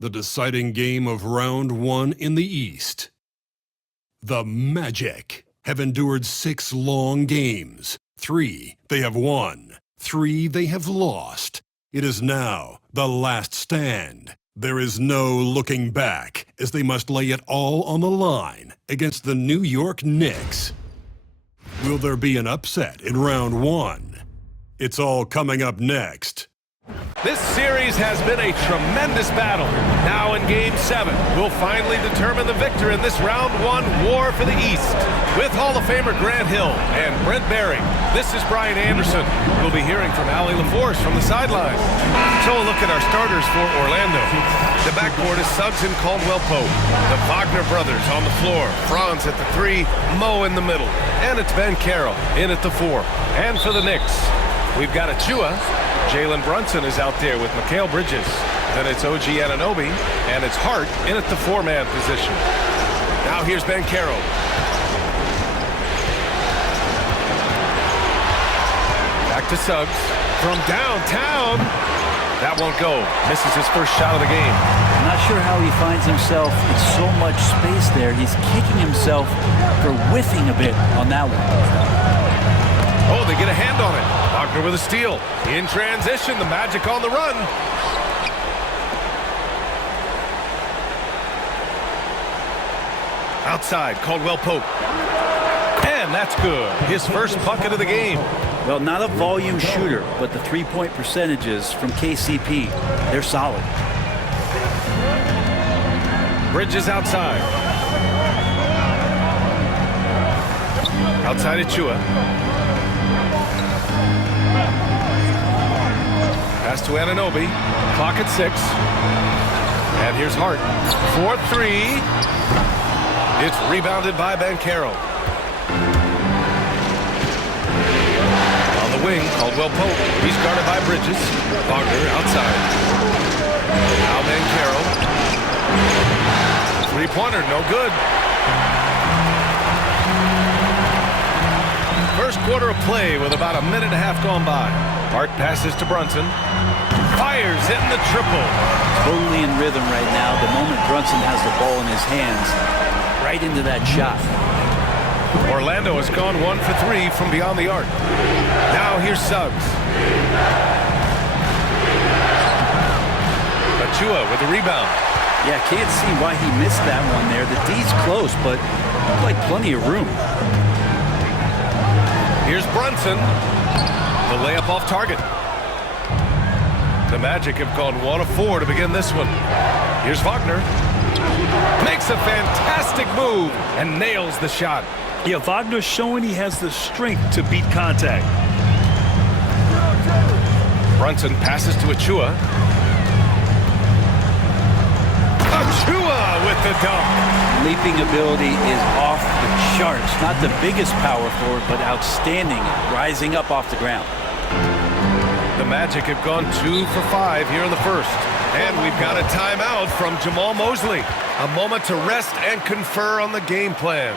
The deciding game of round one in the East. The Magic have endured 6 long games. 3 they have won, 3 they have lost. It is now the last stand. There is no looking back, as they must lay it all on the line against the New York Knicks. Will there be an upset in round one? It's all coming up next. This series has been a tremendous battle. Now in Game 7, we'll finally determine the victor in this round one war for the East. With Hall of Famer Grant Hill and Brent Barry, this is Brian Anderson. We'll be hearing from Allie LaForce from the sideline. So a look at our starters for Orlando. The backcourt is Suggs and Caldwell-Pope. The Wagner brothers on the floor. Franz at the 3, Mo in the middle. And it's Ben Carroll in at the 4. And for the Knicks, we've got Achua. Jalen Brunson is out there with Mikal Bridges. Then it's OG Anunoby, and it's Hart in at the 4-man position. Now here's Ben Carroll. Back to Suggs. From downtown. That won't go. Misses his first shot of the game. I'm not sure how he finds himself in so much space there. He's kicking himself for whiffing a bit on that one. Oh, they get a hand on it. Wagner with a steal. In transition, the Magic on the run. Outside, Caldwell-Pope. And that's good. His first bucket of the game. Well, not a volume shooter, but the three-point percentages from KCP, they're solid. Bridges outside. Outside Achua. Pass to Anunoby. Clock at 6. And here's Hart. 4-3. It's rebounded by Ben Carroll. On the wing, Caldwell-Pope. He's guarded by Bridges. Wagner outside. Now Ben Carroll. Three-pointer, no good. First quarter of play with about a minute and a half gone by. Hart passes to Brunson. Fires, hitting the triple. Totally in rhythm right now. The moment Brunson has the ball in his hands, right into that shot. Orlando has gone 1 for 3 from beyond the arc. Now here's Suggs. Achua with the rebound. Yeah, can't see why he missed that one there. The D's close, but looked like plenty of room. Here's Brunson. The layup off target. The Magic have gone 1 of 4 to begin this one. Here's Wagner. Makes a fantastic move and nails the shot. Yeah, Wagner's showing he has the strength to beat contact. Brunson passes to Achua. Achua with the dunk. Leaping ability is off the charts. Not the biggest power forward, but outstanding, rising up off the ground. The Magic have gone 2 for 5 here in the first. And we've got a timeout from Jamal Mosley. A moment to rest and confer on the game plan.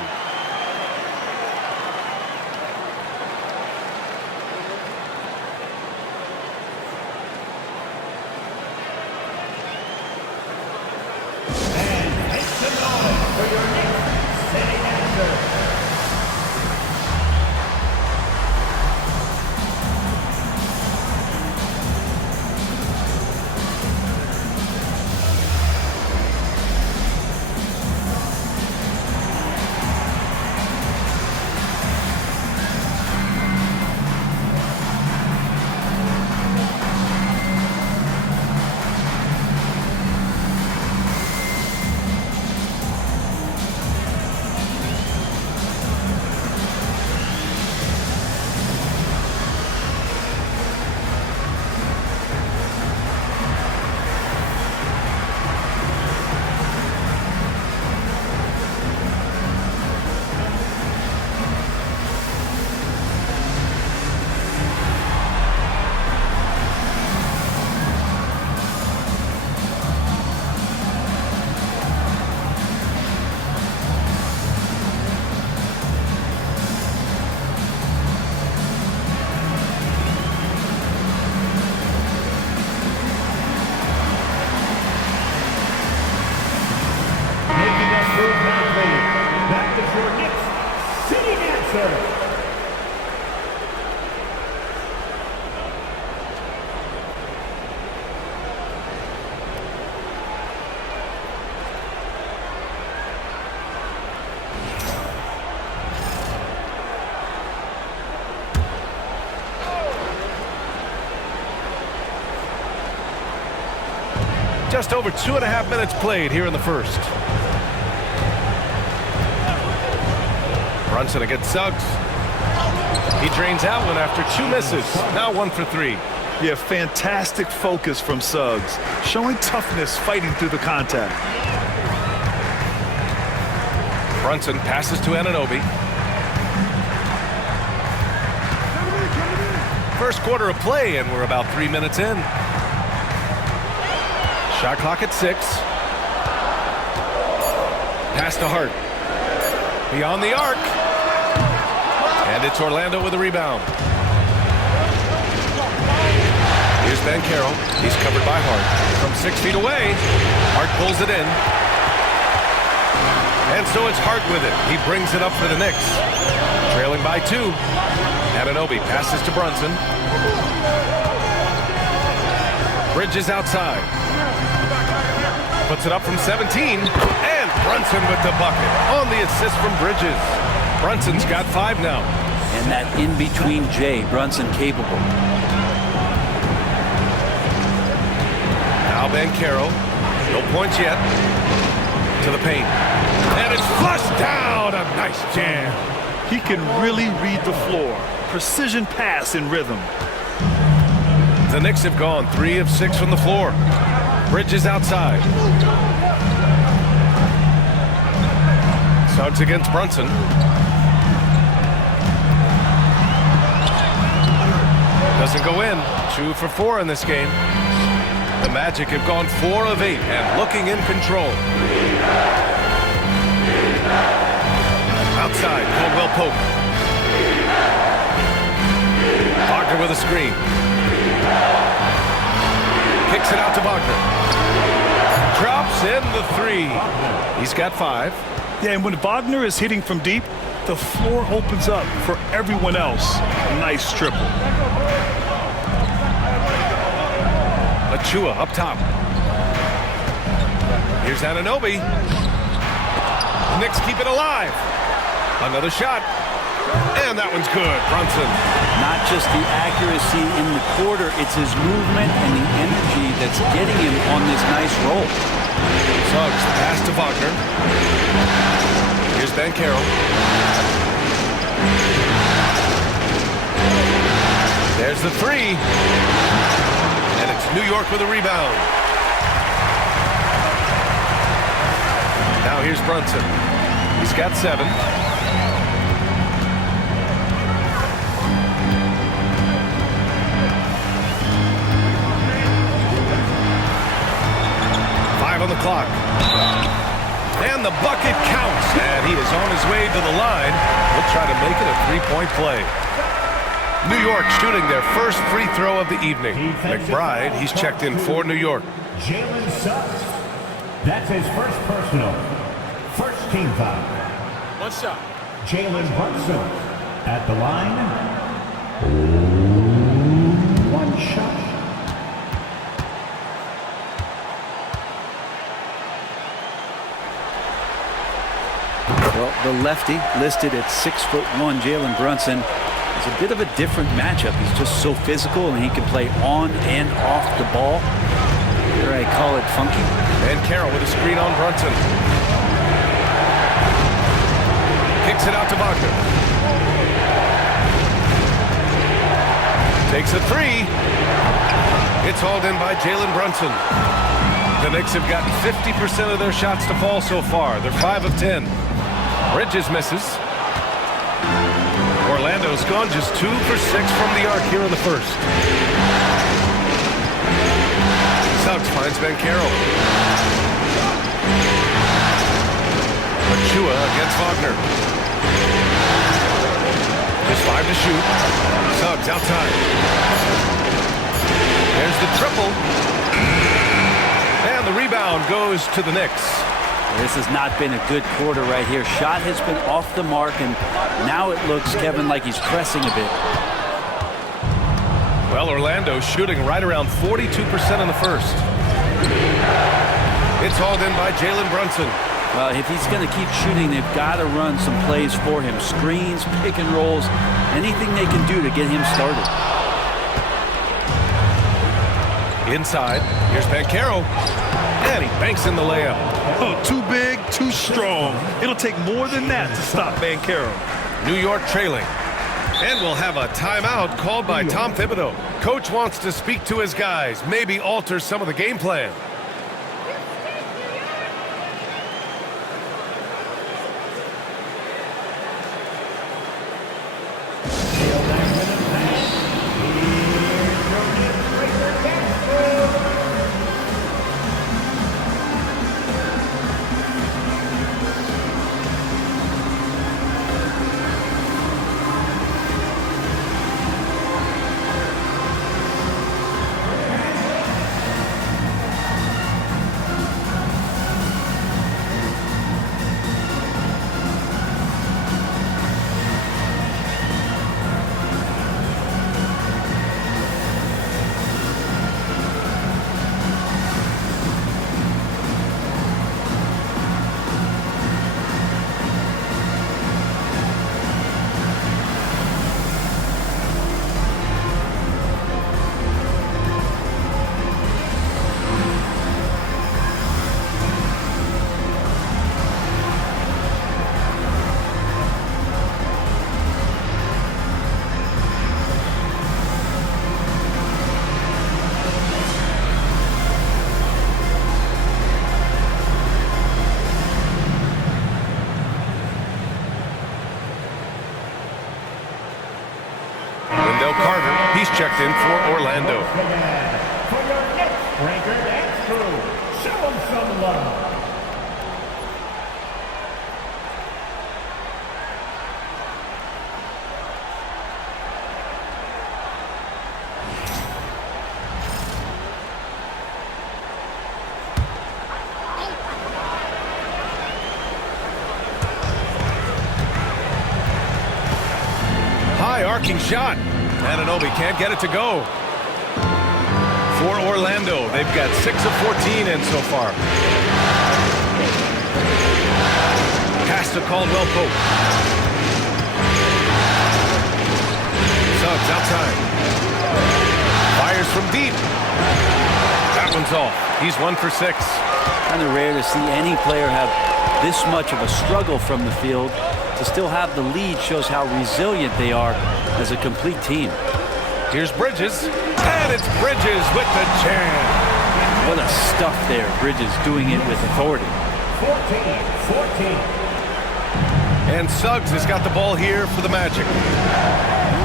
Just over 2.5 minutes played here in the first. Brunson against Suggs. He drains out one after 2 misses. Now 1 for 3. Yeah, fantastic focus from Suggs, showing toughness fighting through the contact. Brunson passes to Anunoby. First quarter of play, and we're about 3 minutes in. Shot clock at 6. Pass to Hart. Beyond the arc. And it's Orlando with a rebound. Here's Banchero. He's covered by Hart. From 6 feet away, Hart pulls it in. And so it's Hart with it. He brings it up for the Knicks. Trailing by 2. Anunoby passes to Brunson. Bridges outside. Puts it up from 17. And Brunson with the bucket on the assist from Bridges. Brunson's got 5 now. And that in-between J, Brunson capable. Now Banchero. No points yet. To the paint. And it's flushed down. A nice jam. He can really read the floor. Precision pass in rhythm. The Knicks have gone 3 of 6 from the floor. Bridges outside. Suggs against Brunson. Doesn't go in. 2 for 4 in this game. The Magic have gone 4 of 8 and looking in control. Outside, Caldwell Pope. Wagner with a screen. Kicks it out to Wagner. Drops in the 3. He's got 5. Yeah, and when Wagner is hitting from deep, the floor opens up for everyone else. Nice triple. Achua up top. Here's Anunoby. Knicks keep it alive. Another shot. And that one's good. Brunson. Not just the accuracy in the quarter, it's his movement and the energy that's getting him on this nice roll. Suggs pass to Wagner. Here's Banchero. There's the 3. And it's New York with a rebound. Now here's Brunson. He's got 7. On the clock. And the bucket counts. And he is on his way to the line. We'll try to make it a 3-point play. New York shooting their first free throw of the evening. McBride, he's checked in for New York. Jalen Suggs. That's his first personal. First team foul. One shot. Jalen Brunson at the line. 1 shot. Well, the lefty listed at 6'1", Jalen Brunson, is a bit of a different matchup. He's just so physical and he can play on and off the ball. Here I call it funky. And Carroll with a screen on Brunson. Kicks it out to Wagner. Takes a 3. It's hauled in by Jalen Brunson. The Knicks have gotten 50% of their shots to fall so far. They're 5 of 10. Bridges misses. Orlando's gone just 2 for 6 from the arc here in the first. Suggs finds Banchero. Achua against Wagner. Just 5 to shoot. Suggs outside. There's the triple. And the rebound goes to the Knicks. This has not been a good quarter right here. Shot has been off the mark, and now it looks, Kevin, like he's pressing a bit. Well, Orlando's shooting right around 42% in the first. It's hauled in by Jalen Brunson. Well, if he's going to keep shooting, they've got to run some plays for him. Screens, pick and rolls, anything they can do to get him started. Inside, here's Banchero. And he banks in the layup. Oh, too big, too strong. It'll take more than that to stop Banchero. New York trailing. And we'll have a timeout called by Tom Thibodeau. Coach wants to speak to his guys, maybe alter some of the game plan. He's checked in for Orlando. For your next ranker, that's true. Show him some love. High arcing shot. Anunoby can't get it to go. For Orlando, they've got 6 of 14 in so far. Pass to Caldwell Pope. Suggs outside. Fires from deep. That one's off. He's 1 for 6. Kind of rare to see any player have this much of a struggle from the field. To still have the lead shows how resilient they are as a complete team. Here's Bridges, and it's Bridges with the jam. What a stuff there. Bridges doing it with authority. 14. And Suggs has got the ball here for the Magic.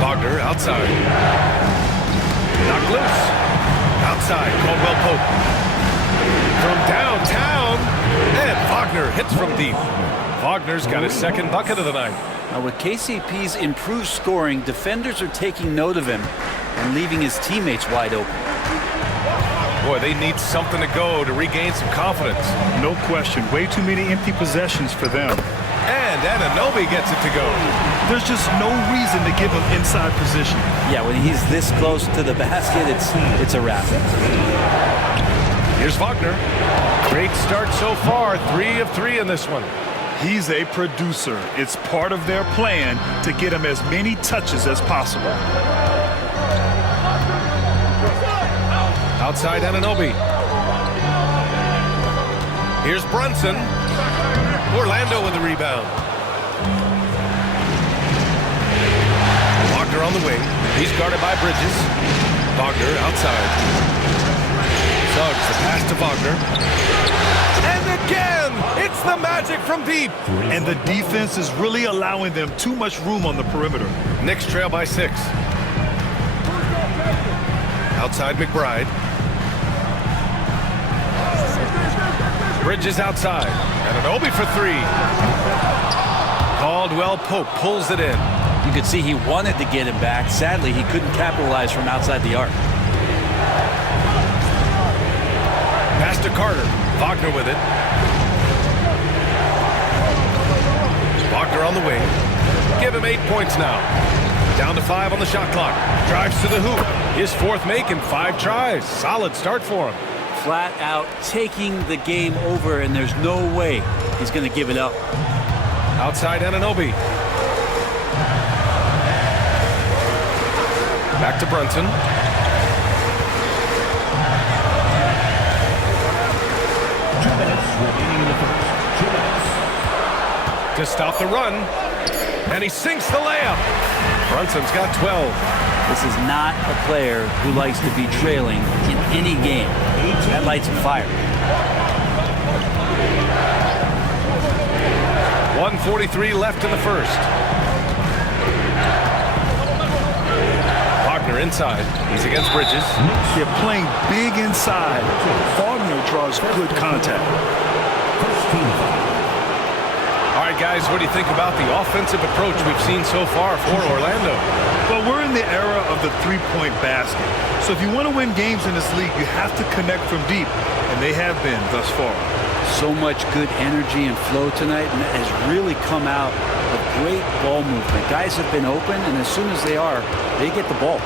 Wagner outside. Knocked loose. Outside, Caldwell Pope. From downtown, and Wagner hits from deep. Wagner's got his second bucket of the night. Now with KCP's improved scoring, defenders are taking note of him and leaving his teammates wide open. Boy, they need something to go to regain some confidence. No question. Way too many empty possessions for them. And Anunoby gets it to go. There's just no reason to give him inside position. Yeah, when he's this close to the basket, it's a wrap. Here's Wagner. Great start so far. 3 of 3 in this one. He's a producer. It's part of their plan to get him as many touches as possible. Outside Anunoby. Here's Brunson. Orlando with the rebound. Wagner on the wing. He's guarded by Bridges. Wagner outside. Suggs the pass to Wagner. And again, it's the Magic from deep. And the defense is really allowing them too much room on the perimeter. Knicks trail by 6. Outside McBride. Bridges outside. Anunoby for 3. Caldwell Pope pulls it in. You could see he wanted to get him back. Sadly, he couldn't capitalize from outside the arc. Pass to Carter. Wagner with it. Wagner on the wing. Give him 8 points now. Down to 5 on the shot clock. Drives to the hoop. His 4th make in 5 tries. Solid start for him. Flat out taking the game over, and there's no way he's going to give it up. Outside Anunoby. Back to Brunson. to stop the run. And he sinks the layup. Brunson's got 12. This is not a player who likes to be trailing in any game. That lights a fire. 1:43 left in the first. Wagner inside. He's against Bridges. They're playing big inside. Wagner draws good contact. All right, guys, what do you think about the offensive approach we've seen so far for Orlando? Well, we're in the era of the three-point basket. So if you want to win games in this league, you have to connect from deep, and they have been thus far. So much good energy and flow tonight, and it has really come out of great ball movement. Guys have been open, and as soon as they are, they get the ball.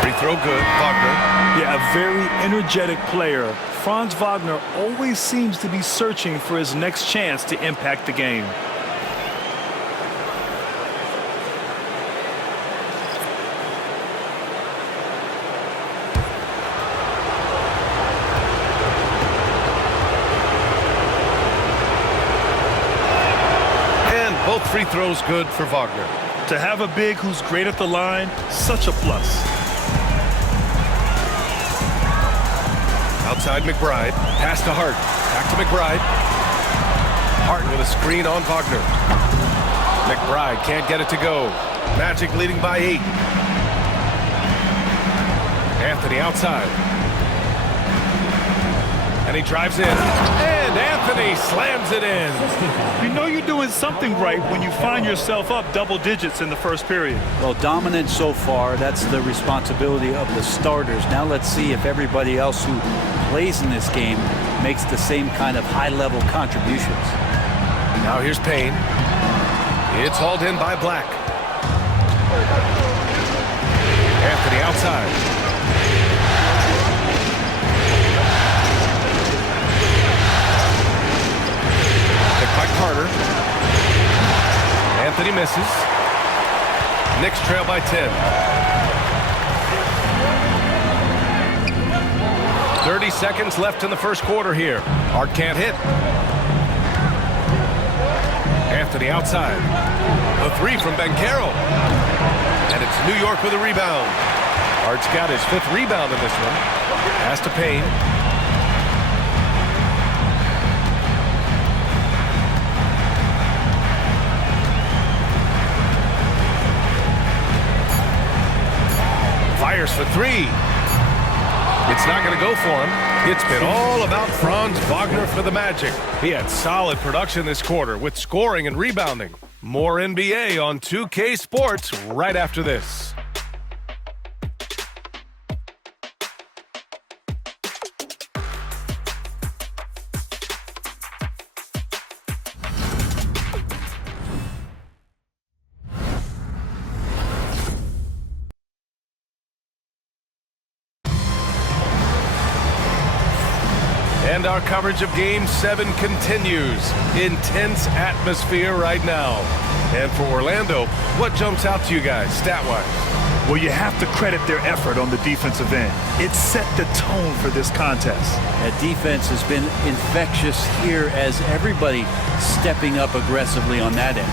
Free throw good, Wagner. Yeah, a very energetic player. Franz Wagner always seems to be searching for his next chance to impact the game. And both free throws good for Wagner. To have a big who's great at the line, such a plus. Outside McBride. Pass to Hart. Back to McBride. Hart with a screen on Wagner. McBride can't get it to go. Magic leading by 8. Anthony outside. And he drives in. And Anthony slams it in. You know you're doing something right when you find yourself up double digits in the first period. Well, dominant so far. That's the responsibility of the starters. Now let's see if everybody else who plays in this game makes the same kind of high-level contributions. Now here's Payne. It's hauled in by Black. Anthony outside. Picked by Carter. Anthony misses. Knicks trail by 10. 30 seconds left in the first quarter here. Hart can't hit. Anthony outside. The three from Banchero. And it's New York with a rebound. Hart's got his 5th rebound in this one. Pass to Payne. Fires for 3. It's not going to go for him. It's been all about Franz Wagner for the Magic. He had solid production this quarter with scoring and rebounding. More NBA on 2K Sports right after this. And our coverage of Game 7 continues. Intense atmosphere right now. And for Orlando, what jumps out to you guys, stat-wise? Well, you have to credit their effort on the defensive end. It set the tone for this contest. That defense has been infectious here as everybody stepping up aggressively on that end.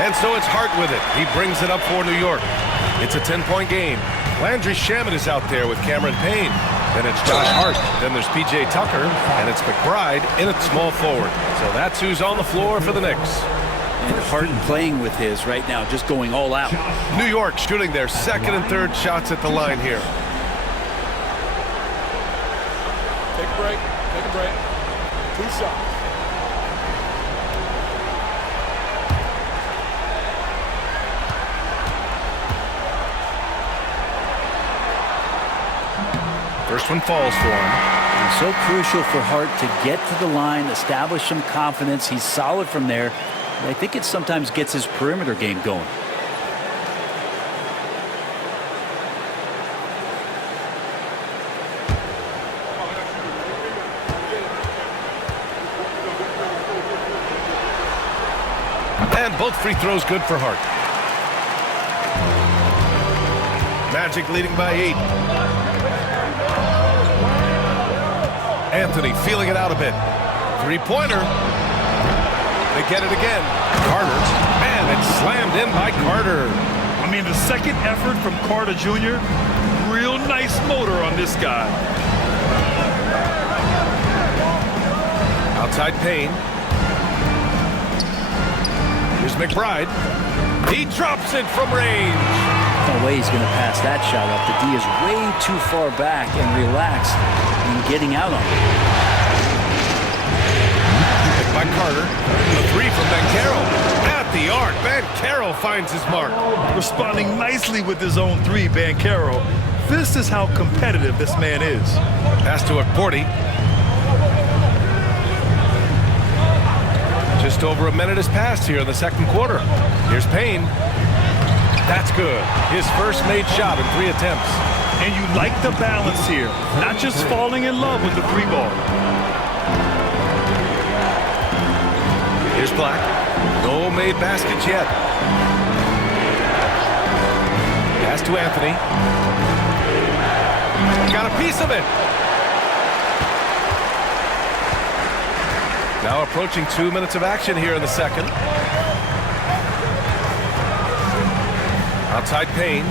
And so it's Hart with it. He brings it up for New York. It's a 10-point game. Landry Shamet is out there with Cameron Payne. Then it's Josh Hart. Then there's P.J. Tucker. And it's McBride in at small forward. So that's who's on the floor for the Knicks. And Hart playing with his right now, just going all out. New York shooting their 2nd and 3rd shots at the line here. Take a break. Take a break. 2 shots. First one falls for him. It's so crucial for Hart to get to the line, establish some confidence. He's solid from there. I think it sometimes gets his perimeter game going. And both free throws good for Hart. Magic leading by 8. Anthony feeling it out a bit. Three-pointer. They get it again. Carter. And it's slammed in by Carter. I mean, the second effort from Carter Jr., real nice motor on this guy. Outside Payne. Here's McBride. He drops it from range. No way he's going to pass that shot up. The D is way too far back and relaxed in getting out on it. Picked by Carter. The three from Banchero. At the arc, Banchero finds his mark. Responding nicely with his own three, Banchero. This is how competitive this man is. Pass to Akporti. Just over a minute has passed here in the second quarter. Here's Payne. That's good. His first made shot in 3 attempts. And you like the balance here. Not just falling in love with the three ball. Here's Black. No made baskets yet. Pass to Anthony. Got a piece of it. Now approaching 2 minutes of action here in the second. Outside Payne.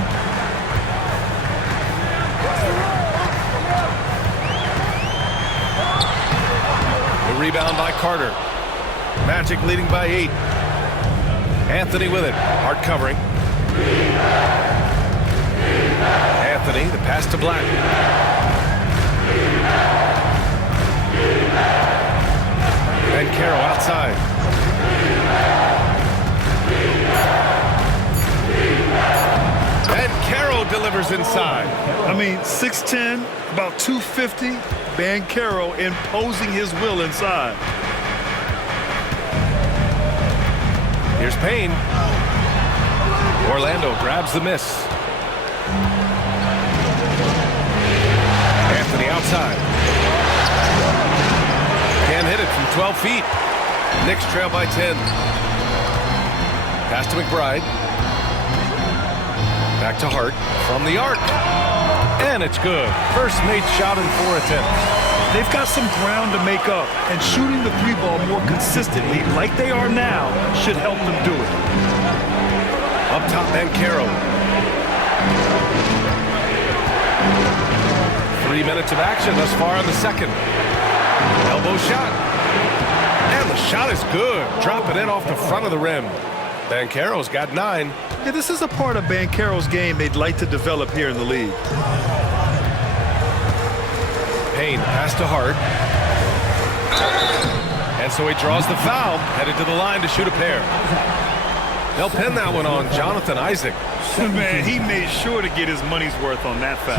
The rebound by Carter. Magic leading by 8. Anthony with it. Hard covering. Anthony, the pass to Black. Banchero outside. Banchero delivers inside. I mean, 6'10", about 250. Banchero imposing his will inside. Here's Payne. Orlando grabs the miss. Anthony outside. Can't hit it from 12 feet. Knicks trail by 10. Pass to McBride. Back to Hart from the arc. And it's good. First made shot in 4 attempts. They've got some ground to make up, and shooting the three ball more consistently, like they are now, should help them do it. Up top, Banchero. 3 minutes of action thus far in the second. Elbow shot. And the shot is good. Drop it in off the front of the rim. Banchero's got 9. Yeah, this is a part of Banchero's game they'd like to develop here in the league. Payne pass to Hart. And so he draws the foul, headed to the line to shoot a pair. They'll pin that one on Jonathan Isaac. Man, he made sure to get his money's worth on that foul.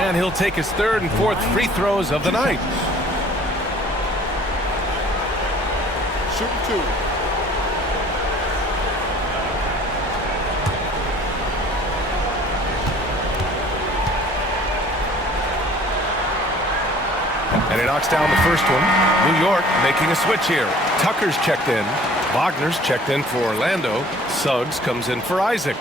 And he'll take his 3rd and 4th free throws of the night. Shooting 2. And he knocks down the first one. New York making a switch here. Tucker's checked in. Wagner's checked in for Orlando. Suggs comes in for Isaac.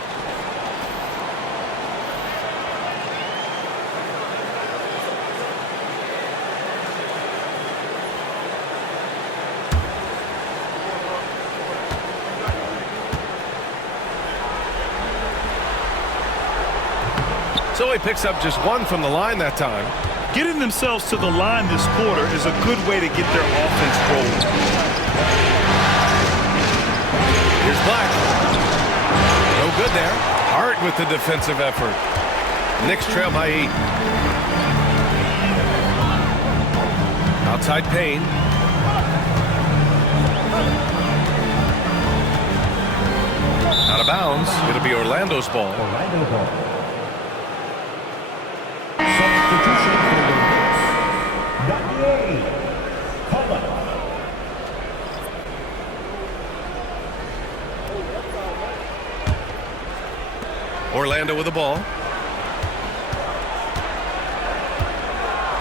So he picks up just 1 from the line that time. Getting themselves to the line this quarter is a good way to get their offense rolling. Here's Black. No good there. Hart with the defensive effort. Knicks trail by 8. Outside Payne. Out of bounds. It'll be Orlando's ball. Orlando ball. Substitution for the Knicks. 98. Cullen. Orlando with the ball.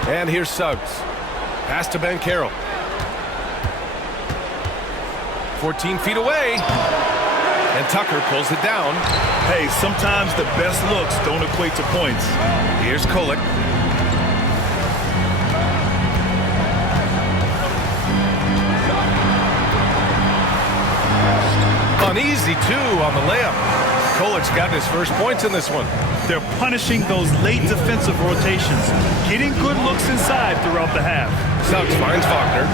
And here's Suggs. Pass to Banchero. 14 feet away. And Tucker pulls it down. Hey, sometimes the best looks don't equate to points. Here's Kolek. Uneasy, too, on the layup. Kolik's got his first points in this one. They're punishing those late defensive rotations, getting good looks inside throughout the half. Suggs finds Wagner.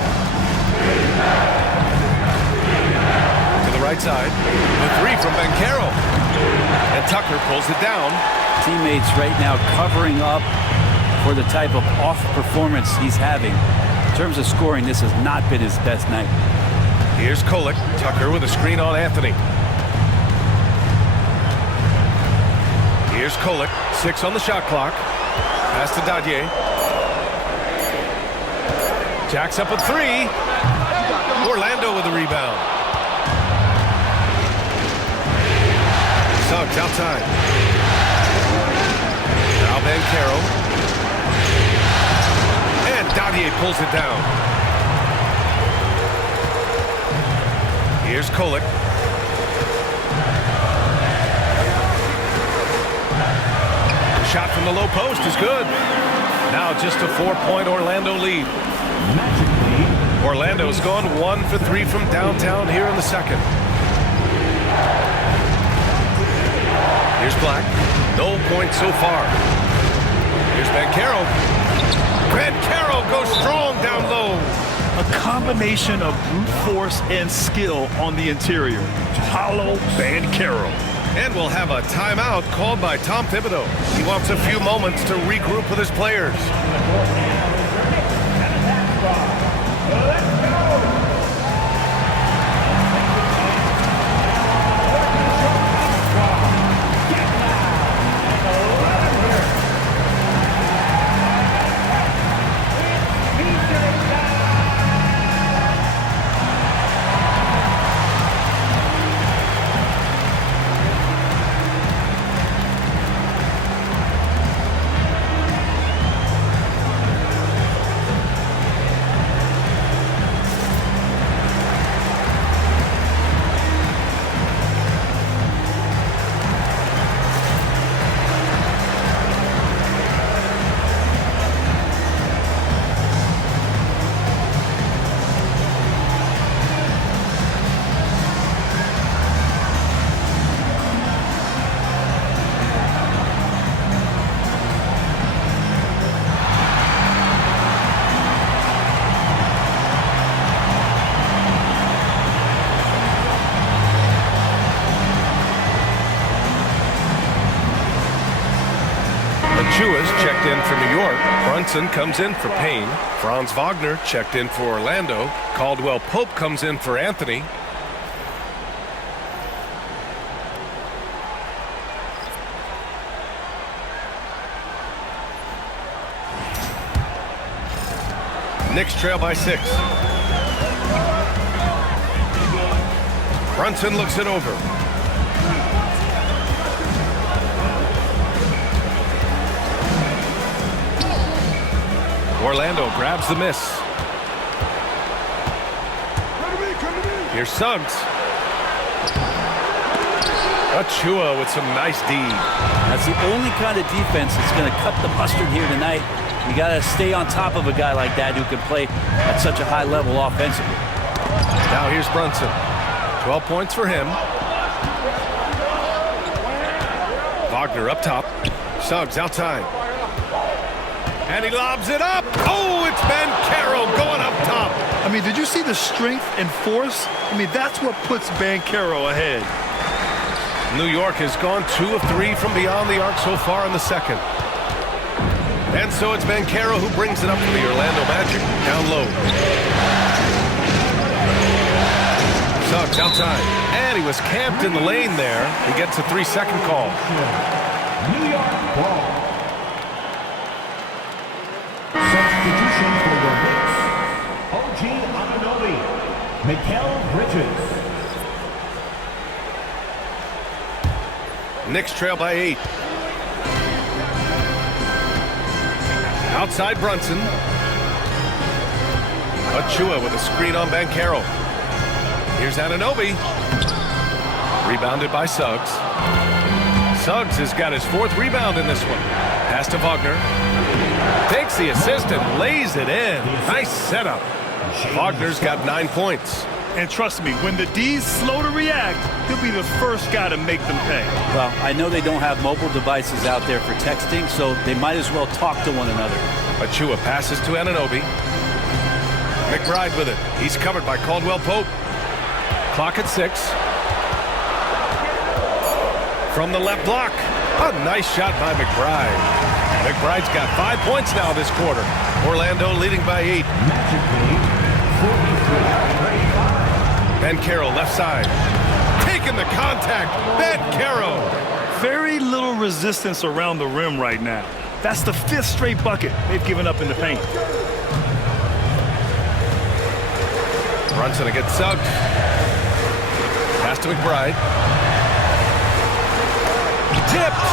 To the right side. The three from Banchero. And Tucker pulls it down. Teammates right now covering up for the type of off performance he's having. In terms of scoring, this has not been his best night. Here's Kolik. Tucker with a screen on Anthony. Here's Kolik. 6 on the shot clock. Pass to Dadier. Jacks up a 3. Orlando with the rebound. Suggs outside. Now Banchero. And Dadier pulls it down. Here's Kolik. Shot from the low post is good. Now just a 4-point Orlando lead. Orlando's gone 1 for 3 from downtown here in the second. Here's Black. No points so far. Here's Banchero. Banchero goes strong down low. A combination of brute force and skill on the interior. Paolo Banchero. And we'll have a timeout called by Tom Thibodeau. He wants a few moments to regroup with his players. Chua's checked in for New York. Brunson comes in for Payne. Franz Wagner checked in for Orlando. Caldwell Pope comes in for Anthony. Knicks trail by 6. Brunson looks it over. Orlando grabs the miss. Here's Suggs. Achua with some nice D. That's the only kind of defense that's going to cut the mustard here tonight. You got to stay on top of a guy like that who can play at such a high level offensively. Now here's Brunson. 12 points for him. Wagner up top. Suggs outside. And he lobs it up. Oh, it's Banchero going up top. I mean, did you see the strength and force? I mean, that's what puts Banchero ahead. New York has gone 2 of 3 from beyond the arc so far in the second. And so it's Banchero who brings it up for the Orlando Magic. Down low. Suggs outside. And he was camped in the lane there. He gets a 3-second call. New York ball. Substitution for the Knicks. OG Anunoby. Mikal Bridges. Knicks trail by 8. Outside Brunson. Achua with a screen on Banchero. Here's Anunoby. Rebounded by Suggs. Suggs has got his 4th rebound in this one. Pass to Wagner. Takes the assist and lays it in. Nice setup. Wagner's got 9 points. And trust me, when the D's slow to react, he'll be the first guy to make them pay. Well, I know they don't have mobile devices out there for texting, so they might as well talk to one another. Achua passes to Anunoby. McBride with it. He's covered by Caldwell Pope. Clock at 6. From the left block. A nice shot by McBride. McBride's got 5 points now this quarter. Orlando leading by 8. Ben Carroll left side. Taking the contact. Ben Carroll. Very little resistance around the rim right now. That's the 5th straight bucket they've given up in the paint. Brunson against Suggs. Pass to McBride. Tipped.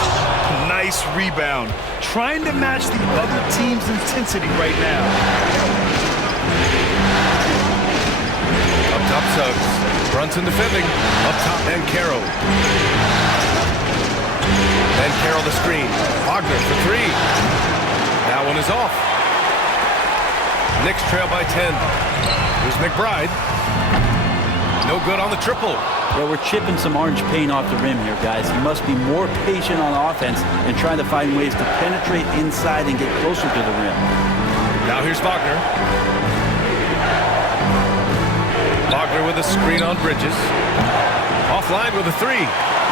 Nice rebound. Trying to match the other team's intensity right now. Up top, Suggs. Brunson defending. Up top, Ben Carroll. Ben Carroll the screen. Wagner for 3. That one is off. Knicks trail by 10. Here's McBride. No good on the triple. Yeah, we're chipping some orange paint off the rim here, guys. He must be more patient on offense and trying to find ways to penetrate inside and get closer to the rim. Now here's Wagner. Wagner with a screen on Bridges. Offline with a 3.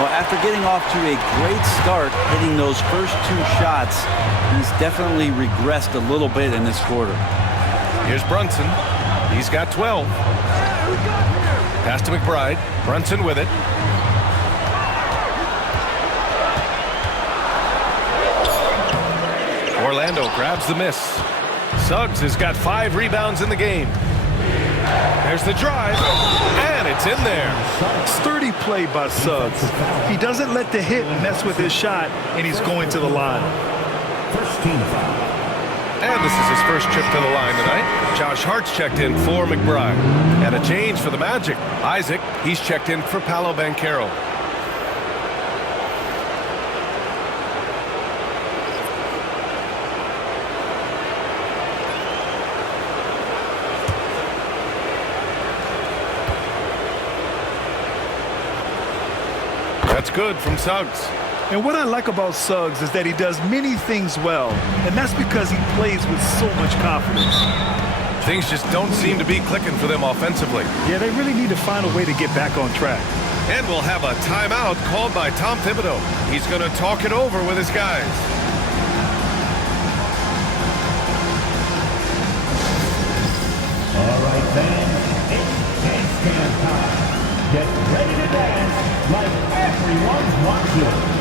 Well, after getting off to a great start, hitting those first 2 shots, he's definitely regressed a little bit in this quarter. Here's Brunson. He's got 12. Pass to McBride. Brunson with it. Orlando grabs the miss. Suggs has got 5 rebounds in the game. There's the drive, and it's in there. Sturdy play by Suggs. He doesn't let the hit mess with his shot, and he's going to the line. First team foul. And this is his first trip to the line tonight. Josh Hart's checked in for McBride. And a change for the Magic. Isaac, he's checked in for Paolo Banchero. That's good from Suggs. And what I like about Suggs is that he does many things well, and that's because he plays with so much confidence. Things just don't seem to be clicking for them offensively. Yeah, they really need to find a way to get back on track. And we'll have a timeout called by Tom Thibodeau. He's going to talk it over with his guys. All right, fans, it's dance jam time. Get ready to dance like everyone's watching.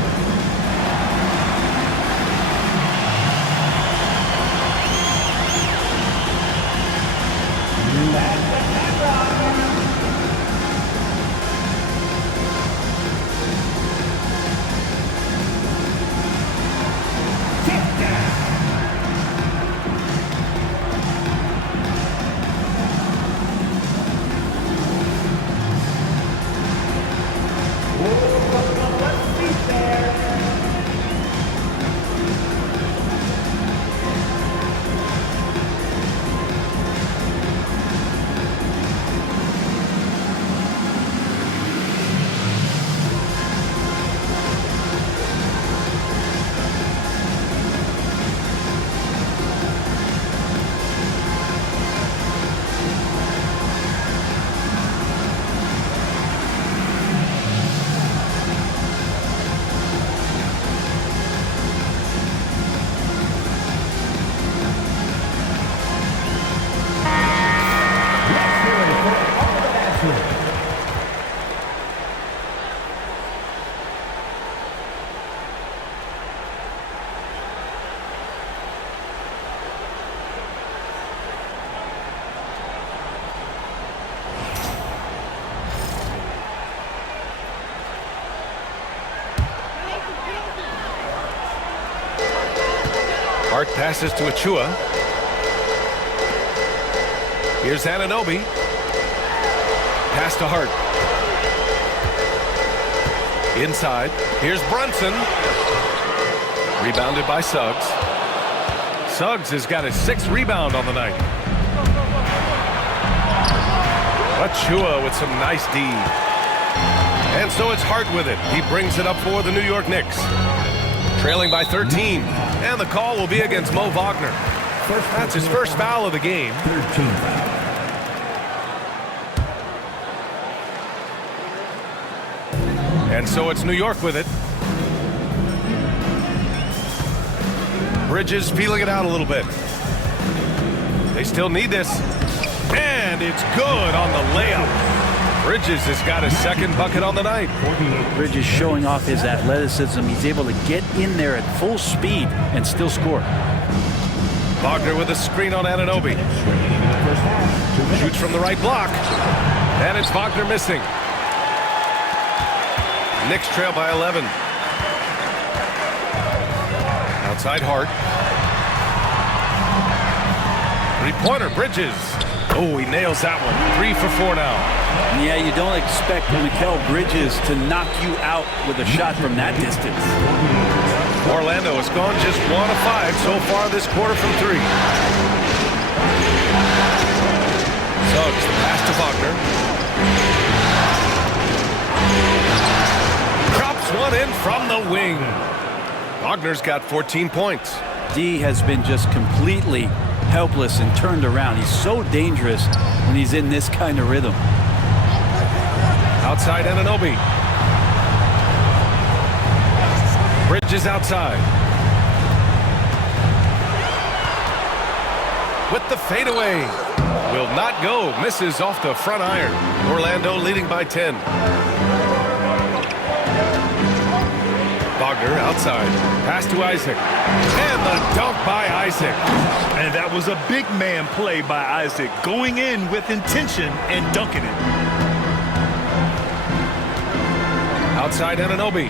Hart passes to Achua. Here's Anunoby. Pass to Hart. Inside. Here's Brunson. Rebounded by Suggs. Suggs has got his 6th rebound on the night. Achua with some nice D. And so it's Hart with it. He brings it up for the New York Knicks. Trailing by 13. And the call will be against Mo Wagner. That's his first foul of the game. 13 foul. And so it's New York with it. Bridges feeling it out a little bit. They still need this. And it's good on the layup. Bridges has got his second bucket on the night. Bridges showing off his athleticism. He's able to get in there at full speed and still score. Wagner with a screen on Anunoby. Shoots from the right block. And it's Wagner missing. Knicks trail by 11. Outside Hart. Three-pointer, Bridges. Oh, he nails that one. 3 for 4 now. Yeah, you don't expect Mikal Bridges to knock you out with a shot from that distance. Orlando has gone just 1 of 5 so far this quarter from 3. Suggs, the pass to Wagner. Drops one in from the wing. Wagner's got 14 points. D has been just completely helpless and turned around. He's so dangerous when he's in this kind of rhythm. Outside Anunoby. Bridges outside. With the fadeaway. Will not go. Misses off the front iron. Orlando leading by 10. Wagner outside. Pass to Isaac. And the dunk by Isaac. And that was a big man play by Isaac, going in with intention and dunking it. Outside Anunoby.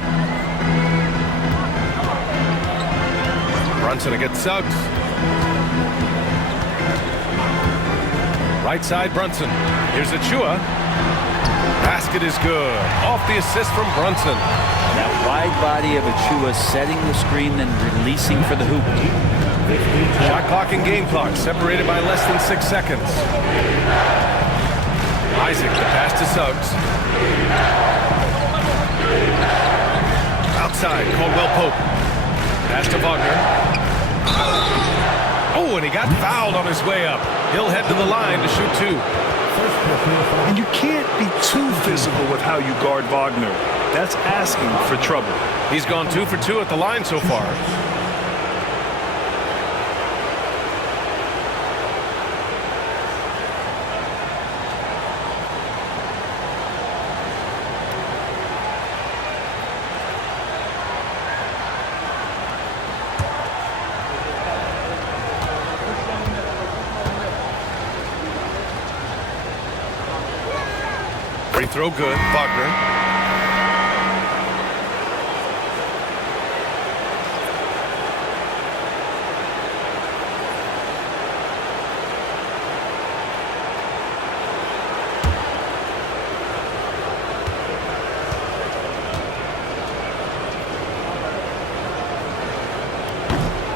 Brunson against Suggs. Right side Brunson. Here's Achua. Basket is good. Off the assist from Brunson. That wide body of Achua setting the screen, then releasing for the hoop. Shot clock and game clock separated by less than 6 seconds. Isaac, the pass to Suggs. Outside, Caldwell Pope. Pass to Wagner. Oh, and he got fouled on his way up. He'll head to the line to shoot 2. And you can't be too physical with how you guard Wagner. That's asking for trouble. He's gone 2 for 2 at the line so far. Free throw good. Wagner.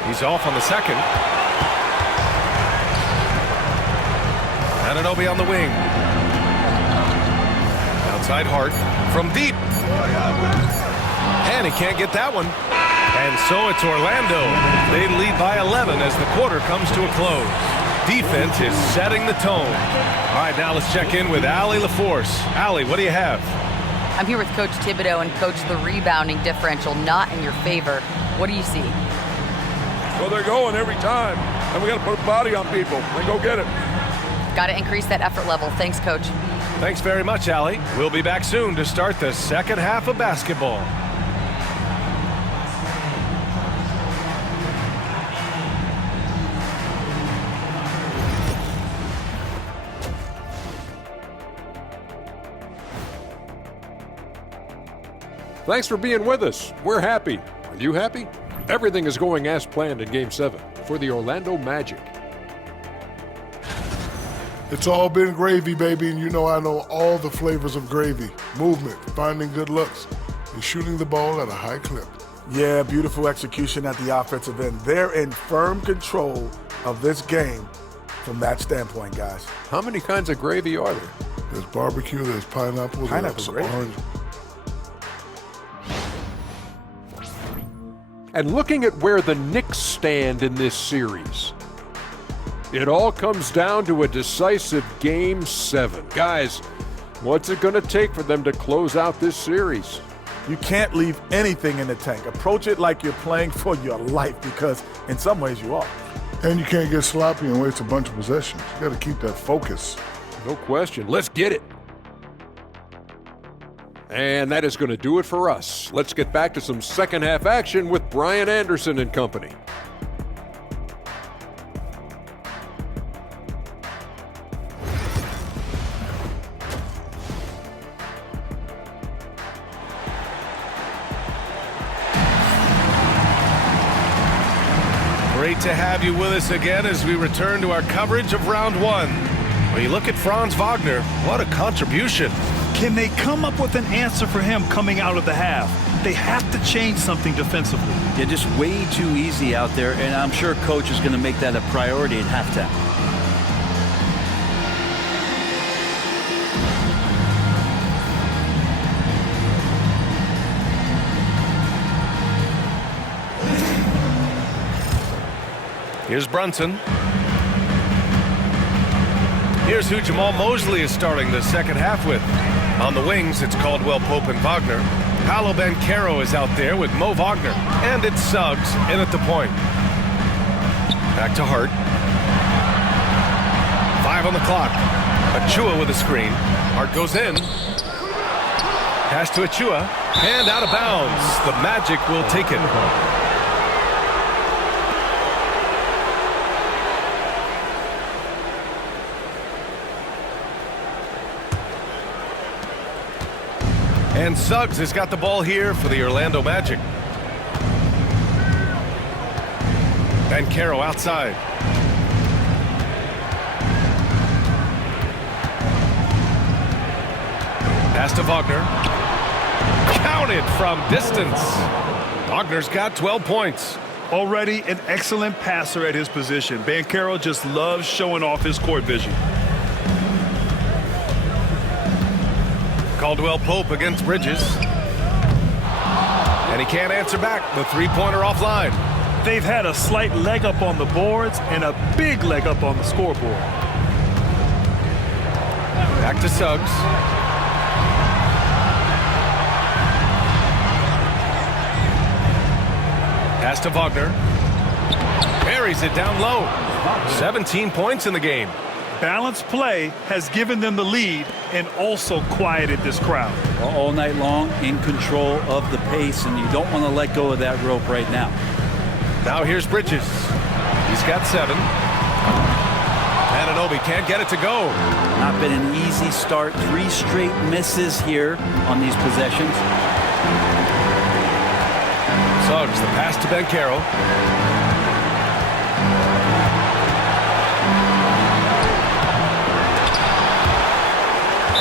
He's off on the second. Anunoby on the wing. Outside Hart from deep. And he can't get that one. And so it's Orlando. They lead by 11 as the quarter comes to a close. Defense is setting the tone. All right, now let's check in with Allie LaForce. Allie, what do you have? I'm here with Coach Thibodeau, and Coach, the rebounding differential not in your favor. What do you see? Well, they're going every time, and we got to put a body on people and go get it. Got to increase that effort level. Thanks, Coach. Thanks very much, Allie. We'll be back soon to start the second half of basketball. Thanks for being with us. We're happy. Are you happy? Everything is going as planned in Game 7 for the Orlando Magic. It's all been gravy, baby, and you know I know all the flavors of gravy. Movement, finding good looks, and shooting the ball at a high clip. Yeah, beautiful execution at the offensive end. They're in firm control of this game from that standpoint, guys. How many kinds of gravy are there? There's barbecue, there's pineapple, Pineapple's there's great. orange. And looking at where the Knicks stand in this series, it all comes down to a decisive Game 7. Guys, what's it going to take for them to close out this series? You can't leave anything in the tank. Approach it like you're playing for your life, because in some ways you are. And you can't get sloppy and waste a bunch of possessions. You got to keep that focus. No question. Let's get it. And that is going to do it for us. Let's get back to some second half action with Brian Anderson and company. Great to have you with us again as we return to our coverage of round one. When you look at Franz Wagner, what a contribution. Can they come up with an answer for him coming out of the half? They have to change something defensively. They're just way too easy out there, and I'm sure coach is going to make that a priority at halftime. Here's Brunson. Here's who Jamal Mosley is starting the second half with. On the wings, it's Caldwell Pope and Wagner. Paolo Banchero is out there with Mo Wagner. And it's Suggs in at the point. Back to Hart. 5 on the clock. Achua with a screen. Hart goes in. Pass to Achua. And out of bounds. The Magic will take it. And Suggs has got the ball here for the Orlando Magic. Banchero outside. Pass to Wagner. Counted from distance. Wagner's got 12 points. Already an excellent passer at his position. Banchero just loves showing off his court vision. Caldwell Pope against Bridges. And he can't answer back. The three-pointer offline. They've had a slight leg up on the boards and a big leg up on the scoreboard. Back to Suggs. Pass to Wagner. Buries it down low. 17 points in the game. Balanced play has given them the lead and also quieted this crowd. All night long, in control of the pace, and you don't want to let go of that rope right now. Now here's Bridges. He's got 7. Anunoby can't get it to go. Not been an easy start. 3 straight misses here on these possessions. Suggs, the pass to Banchero.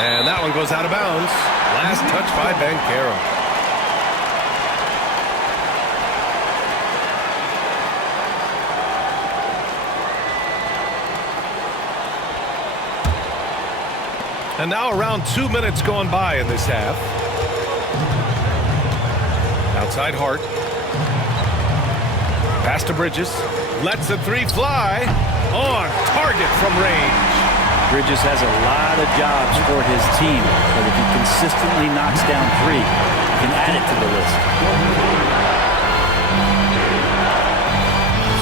And that one goes out of bounds. Last touch by Banchero. And now around 2 minutes gone by in this half. Outside Hart. Pass to Bridges. Lets the 3 fly. On target from range. Bridges has a lot of jobs for his team, but if he consistently knocks down 3, he can add it to the list.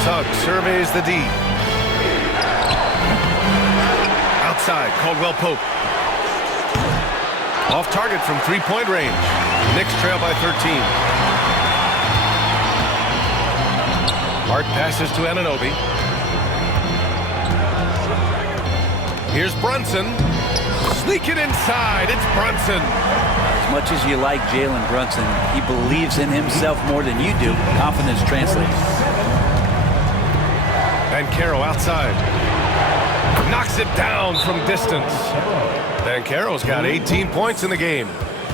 Suggs surveys the D. Outside, Caldwell Pope. Off target from 3-point range. Knicks trail by 13. Hart passes to Anunoby. Here's Brunson. Sneaking inside. It's Brunson. As much as you like Jalen Brunson, he believes in himself more than you do. Confidence translates. Banchero outside. Knocks it down from distance. Banchero's got 18 points in the game.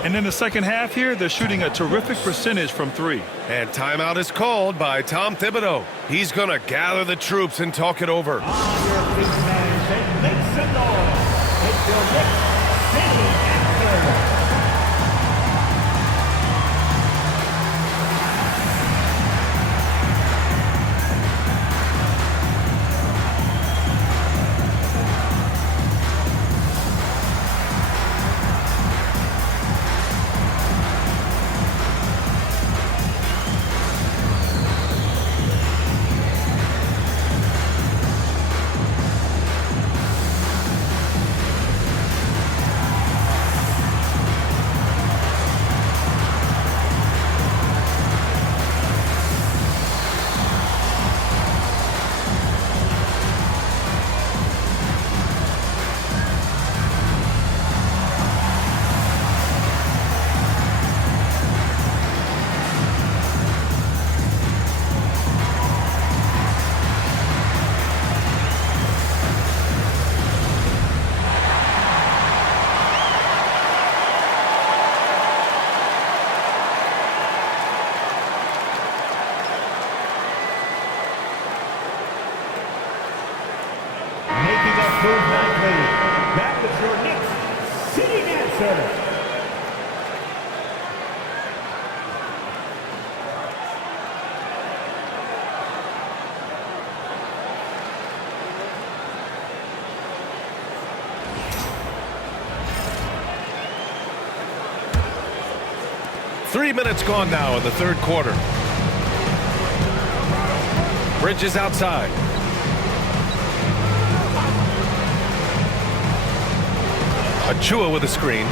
And in the second half here, they're shooting a terrific percentage from 3. And timeout is called by Tom Thibodeau. He's going to gather the troops and talk it over. On your feet, man, make some noise. It's your Knicks 3 minutes gone now in the third quarter. Bridges outside. Achua with a screen.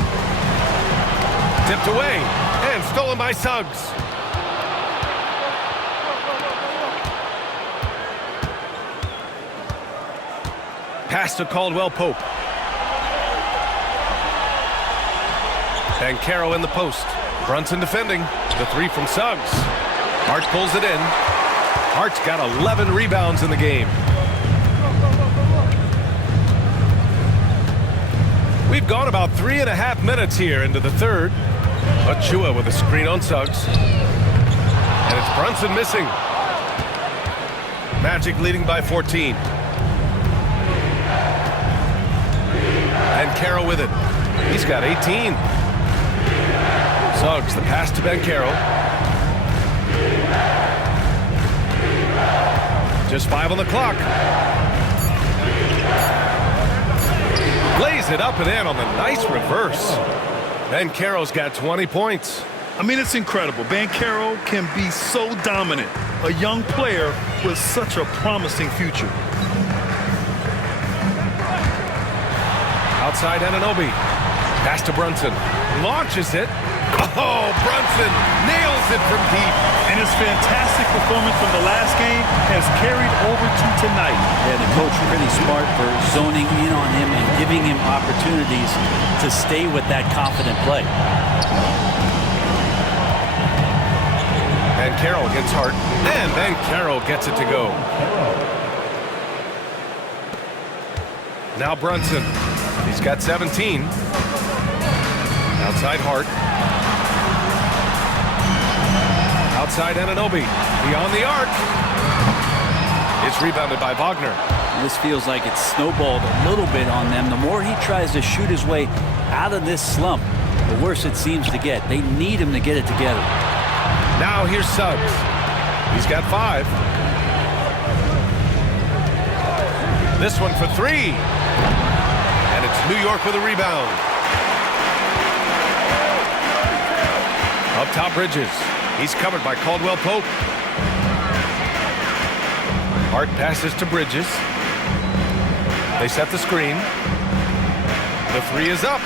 Tipped away and stolen by Suggs. Pass to Caldwell Pope. Banchero in the post. Brunson defending. The three from Suggs. Hart pulls it in. Hart's got 11 rebounds in the game. We've gone about 3.5 minutes here into the third. Achua with a screen on Suggs. And it's Brunson missing. Magic leading by 14. Banchero with it. He's got 18. Suggs, the pass to Banchero. Just 5 on the clock. Lays it up and in on the nice reverse. Banchero's got 20 points. I mean, it's incredible. Banchero can be so dominant. A young player with such a promising future. Outside Anunoby. Pass to Brunson. Launches it. Oh, Brunson nails it from deep. And his fantastic performance from the last game has carried over to tonight. Yeah, the coach pretty smart for zoning in on him and giving him opportunities to stay with that confident play. Banchero against Hart. And Banchero gets it to go. Now Brunson. He's got 17. Outside Hart. Outside Anunoby. Beyond the arc. It's rebounded by Wagner. This feels like it's snowballed a little bit on them. The more he tries to shoot his way out of this slump, the worse it seems to get. They need him to get it together. Now here's Suggs. He's got 5. This one for 3. And it's New York with a rebound. Up top, Bridges. He's covered by Caldwell Pope. Hart passes to Bridges. They set the screen. The 3 is up.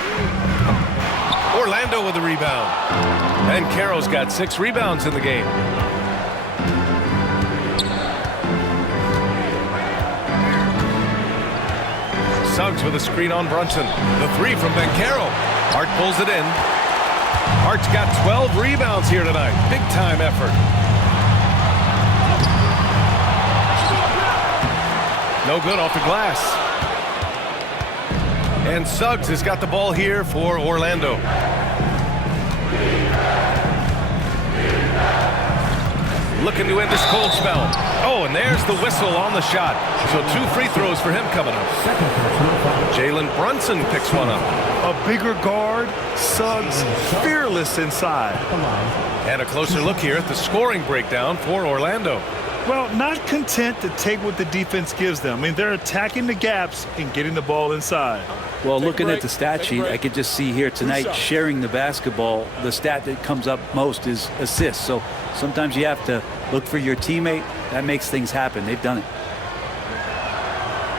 Orlando with a rebound. Banchero's got 6 rebounds in the game. Suggs with a screen on Brunson. The 3 from Banchero. Hart pulls it in. Hart's got 12 rebounds here tonight. Big time effort. No good off the glass. And Suggs has got the ball here for Orlando. Looking to end this cold spell. Oh, and there's the whistle on the shot. So 2 free throws for him coming up. Jalen Brunson picks one up. A bigger guard, Suggs fearless inside. And a closer look here at the scoring breakdown for Orlando. Well, not content to take what the defense gives them. I mean, they're attacking the gaps and getting the ball inside. Well, looking at the stat sheet, I could just see here tonight sharing the basketball. The stat that comes up most is assists. So sometimes you have to look for your teammate. That makes things happen. They've done it.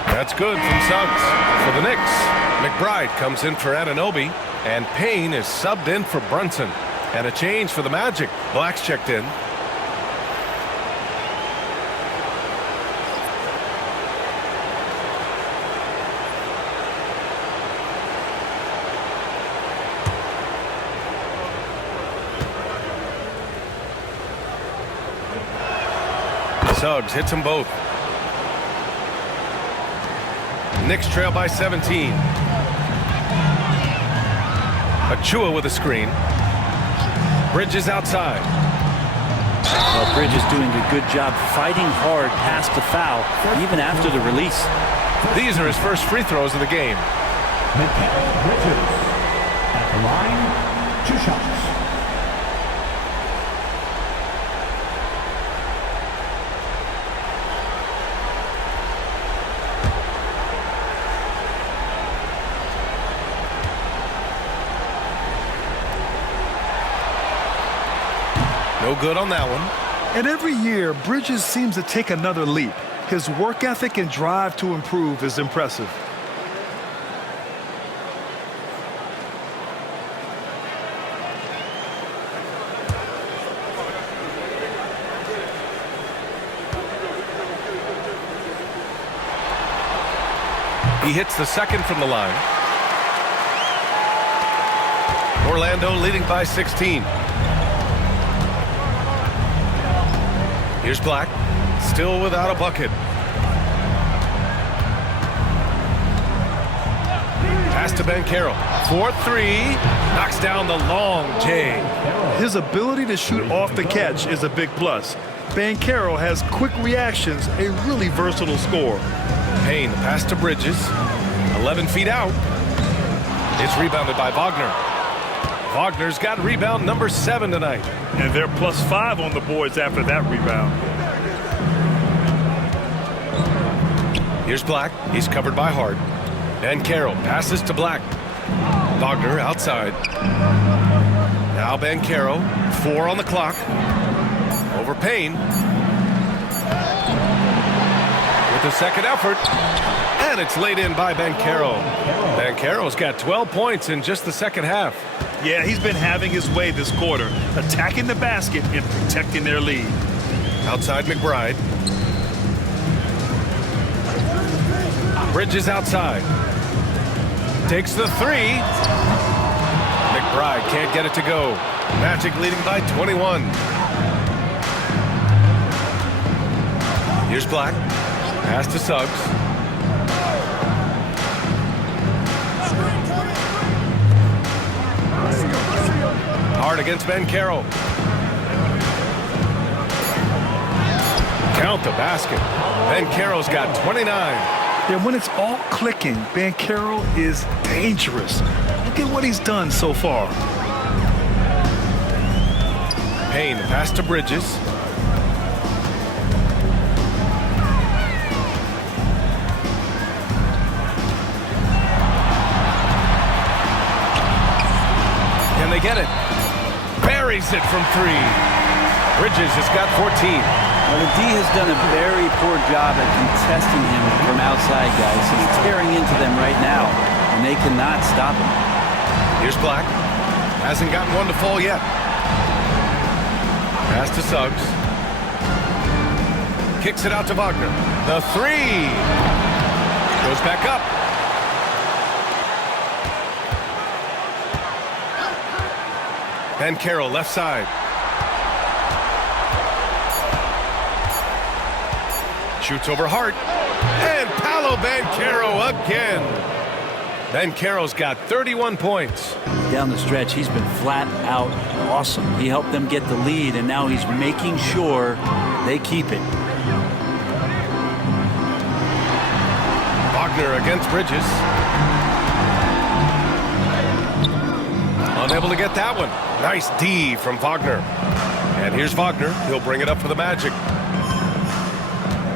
That's good from Suggs. For the Knicks, McBride comes in for Anunoby, and Payne is subbed in for Brunson. And a change for the Magic. Black's checked in. Suggs hits them both. Knicks trail by 17. Achua with a screen. Bridges outside. Well, Bridges doing a good job fighting hard past the foul, even after the release. These are his first free throws of the game. Mikal Bridges at the line, 2 shots. No good on that one. And every year, Bridges seems to take another leap. His work ethic and drive to improve is impressive. He hits the second from the line. Orlando leading by 16. Here's Black, still without a bucket. Pass to Banchero. 4-3. Knocks down the long J. His ability to shoot off the catch is a big plus. Banchero has quick reactions, a really versatile scorer. Payne, pass to Bridges. 11 feet out. It's rebounded by Wagner. Wagner's got rebound number 7 tonight. And they're +5 on the boards after that rebound. Here's Black. He's covered by Hart. Banchero passes to Black. Wagner outside. Now Banchero. 4 on the clock. Over Payne. With the second effort. And it's laid in by Banchero. Banchero's got 12 points in just the second half. Yeah, he's been having his way this quarter, attacking the basket and protecting their lead. Outside McBride. Bridges outside. Takes the 3. McBride can't get it to go. Magic leading by 21. Here's Black. Pass to Suggs. Hard against Banchero. Count the basket. Banchero's got 29. Yeah, when it's all clicking, Banchero is dangerous. Look at what he's done so far. Payne, pass to Bridges. Can they get it? Buries it from 3. Bridges has got 14. Well, the D has done a very poor job at contesting him from outside, guys. He's tearing into them right now, and they cannot stop him. Here's Black. Hasn't gotten one to fall yet. Pass to Suggs. Kicks it out to Wagner. The 3. Goes back up. Banchero left side. Shoots over Hart. And Paolo Banchero again. Banchero's got 31 points. Down the stretch, he's been flat out awesome. He helped them get the lead, and now he's making sure they keep it. Wagner against Bridges. Unable to get that one. Nice D from Wagner. And here's Wagner. He'll bring it up for the Magic.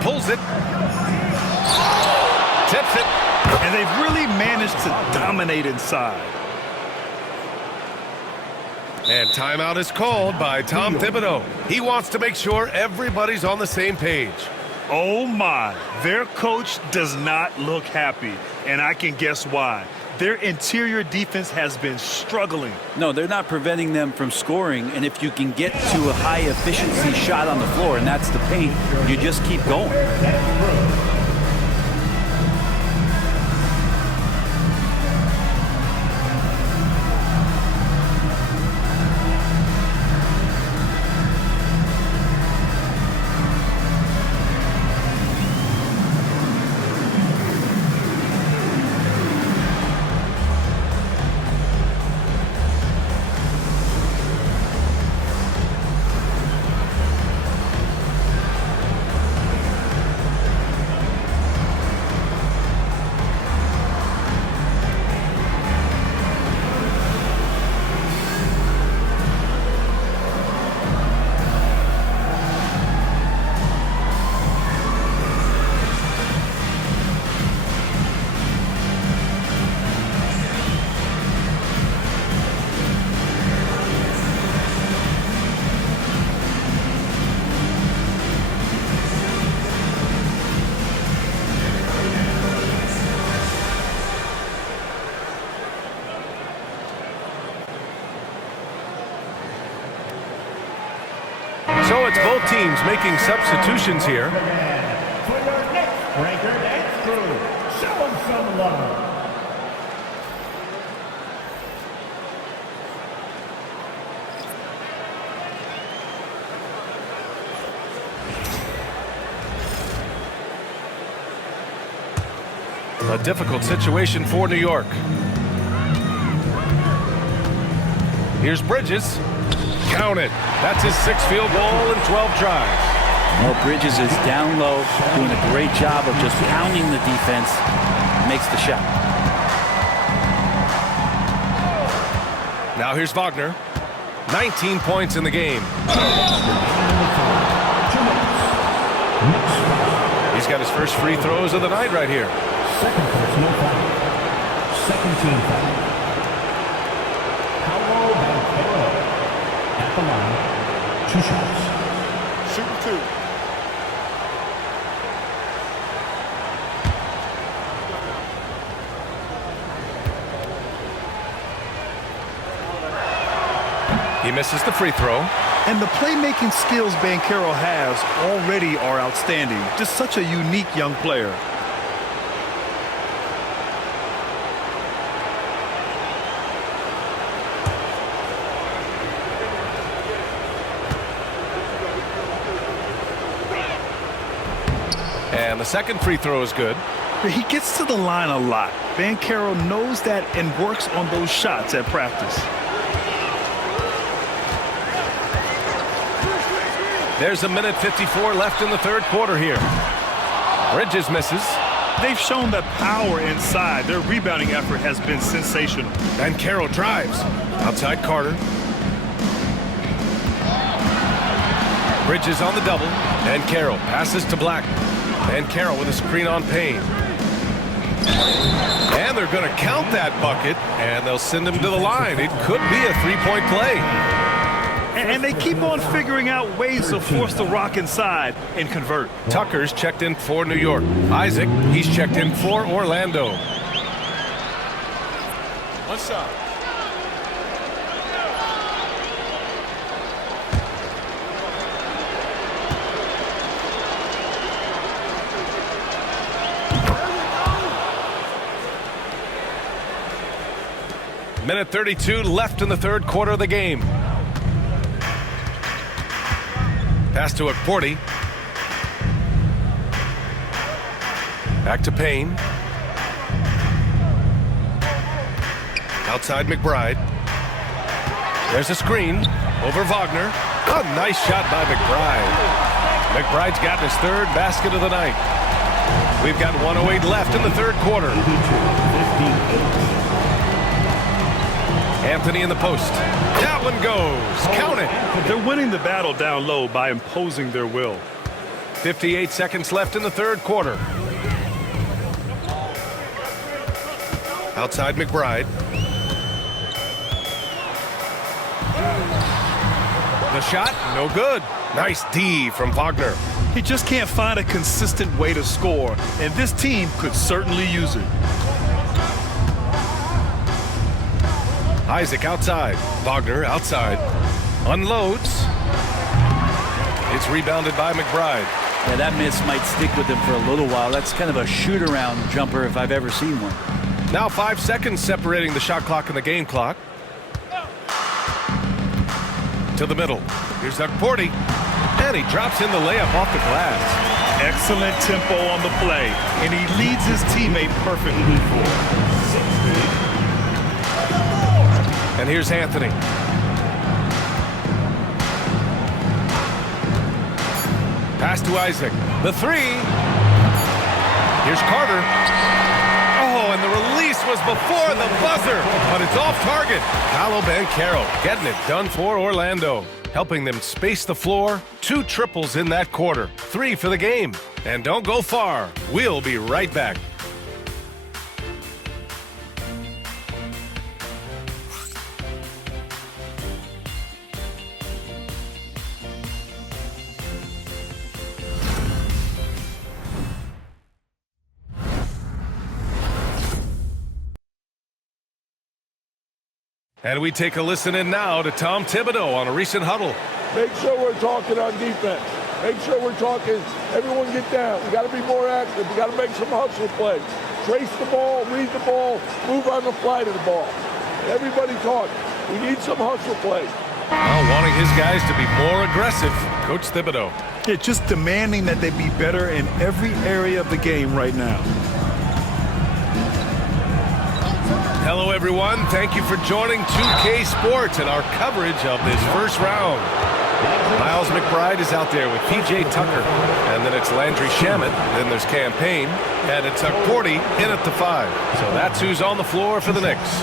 Pulls it. Tips it. And they've really managed to dominate inside. And timeout is called by Tom Thibodeau. He wants to make sure everybody's on the same page. Oh my, their coach does not look happy, and I can guess why. Their interior defense has been struggling. No, they're not preventing them from scoring, and if you can get to a high-efficiency shot on the floor, and that's the paint, you just keep going. That's both teams making substitutions here. For your next breaker dance crew, show them some love. A difficult situation for New York. Here's Bridges. Count it. That's his 6th field goal in 12 tries. Well, Bridges is down low, doing a great job of just pounding the defense. Makes the shot. Now here's Wagner. 19 points in the game. He's got his first free throws of the night right here. Second personal foul. Second team foul. Paolo Banchero at the line. 2 shots. Shooting 2. He misses the free throw. And the playmaking skills Banchero has already are outstanding. Just such a unique young player. And the second free throw is good. He gets to the line a lot. Banchero knows that and works on those shots at practice. There's a minute 54 left in the third quarter here. Bridges misses. They've shown that power inside. Their rebounding effort has been sensational. Banchero drives. Outside Carter. Bridges on the double. Banchero passes to Black. Banchero with a screen on Payne. And they're going to count that bucket, and they'll send him to the line. It could be a 3-point play. And they keep on figuring out ways to force the rock inside and convert. Tucker's checked in for New York. Isaac, he's checked in for Orlando. One shot. Minute 32 left in the third quarter of the game. Pass to Akporti. Back to Payne. Outside McBride. There's a screen over Wagner. A nice shot by McBride. McBride's gotten his 3rd basket of the night. We've got 1:08 left in the third quarter. Anthony in the post. That one goes. Count it. They're winning the battle down low by imposing their will. 58 seconds left in the third quarter. Outside McBride. The shot, no good. Nice D from Wagner. He just can't find a consistent way to score, and this team could certainly use it. Isaac outside. Wagner outside. Unloads. It's rebounded by McBride. Yeah, that miss might stick with him for a little while. That's kind of a shoot-around jumper if I've ever seen one. Now 5 seconds separating the shot clock and the game clock. To the middle. Here's Akporti. And he drops in the layup off the glass. Excellent tempo on the play, and he leads his teammate perfectly. And here's Anthony. Pass to Isaac. The 3. Here's Carter. Oh, and the release was before the buzzer, but it's off target. Paolo Banchero getting it done for Orlando, helping them space the floor. 2 triples in that quarter. 3 for the game. And don't go far. We'll be right back. And we take a listen in now to Tom Thibodeau on a recent huddle. Make sure we're talking on defense. Make sure we're talking, everyone get down. We got to be more active. We got to make some hustle plays. Trace the ball, read the ball, move on the fly to the ball. Everybody talk. We need some hustle plays. Well, wanting his guys to be more aggressive, Coach Thibodeau. Yeah, just demanding that they be better in every area of the game right now. Hello, everyone. Thank you for joining 2K Sports and our coverage of this first round. Miles McBride is out there with P.J. Tucker, and then it's Landry Shamet, then there's Cam Payne, and it's Tuck Porty in at the 5. So that's who's on the floor for the Knicks.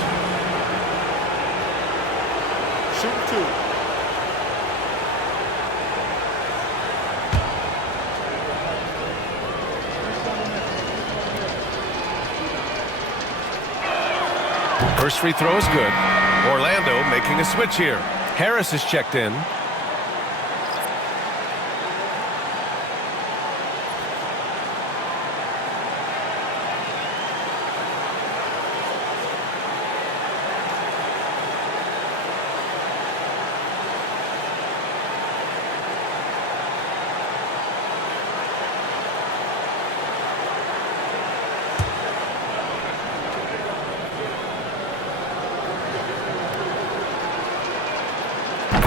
Shoot 2. First free throw is good. Orlando making a switch here. Harris is checked in.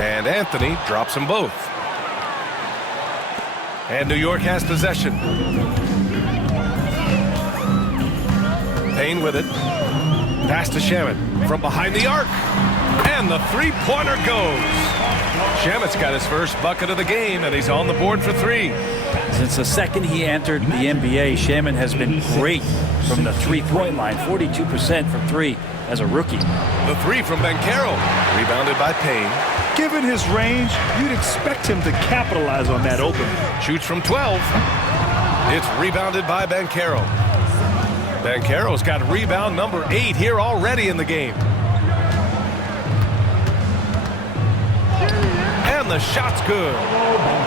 And Anthony drops them both. And New York has possession. Payne with it. Pass to Shamet from behind the arc. And the three-pointer goes. Shamet's got his first bucket of the game, and he's on the board for 3. Since the second he entered the NBA, Shamet has been great from the three-point line. 42% from 3 as a rookie. The 3 from Banchero. Rebounded by Payne. Given his range, you'd expect him to capitalize on that opening. Shoots from 12. It's rebounded by Banchero. Banchero's got rebound number 8 here already in the game. And the shot's good.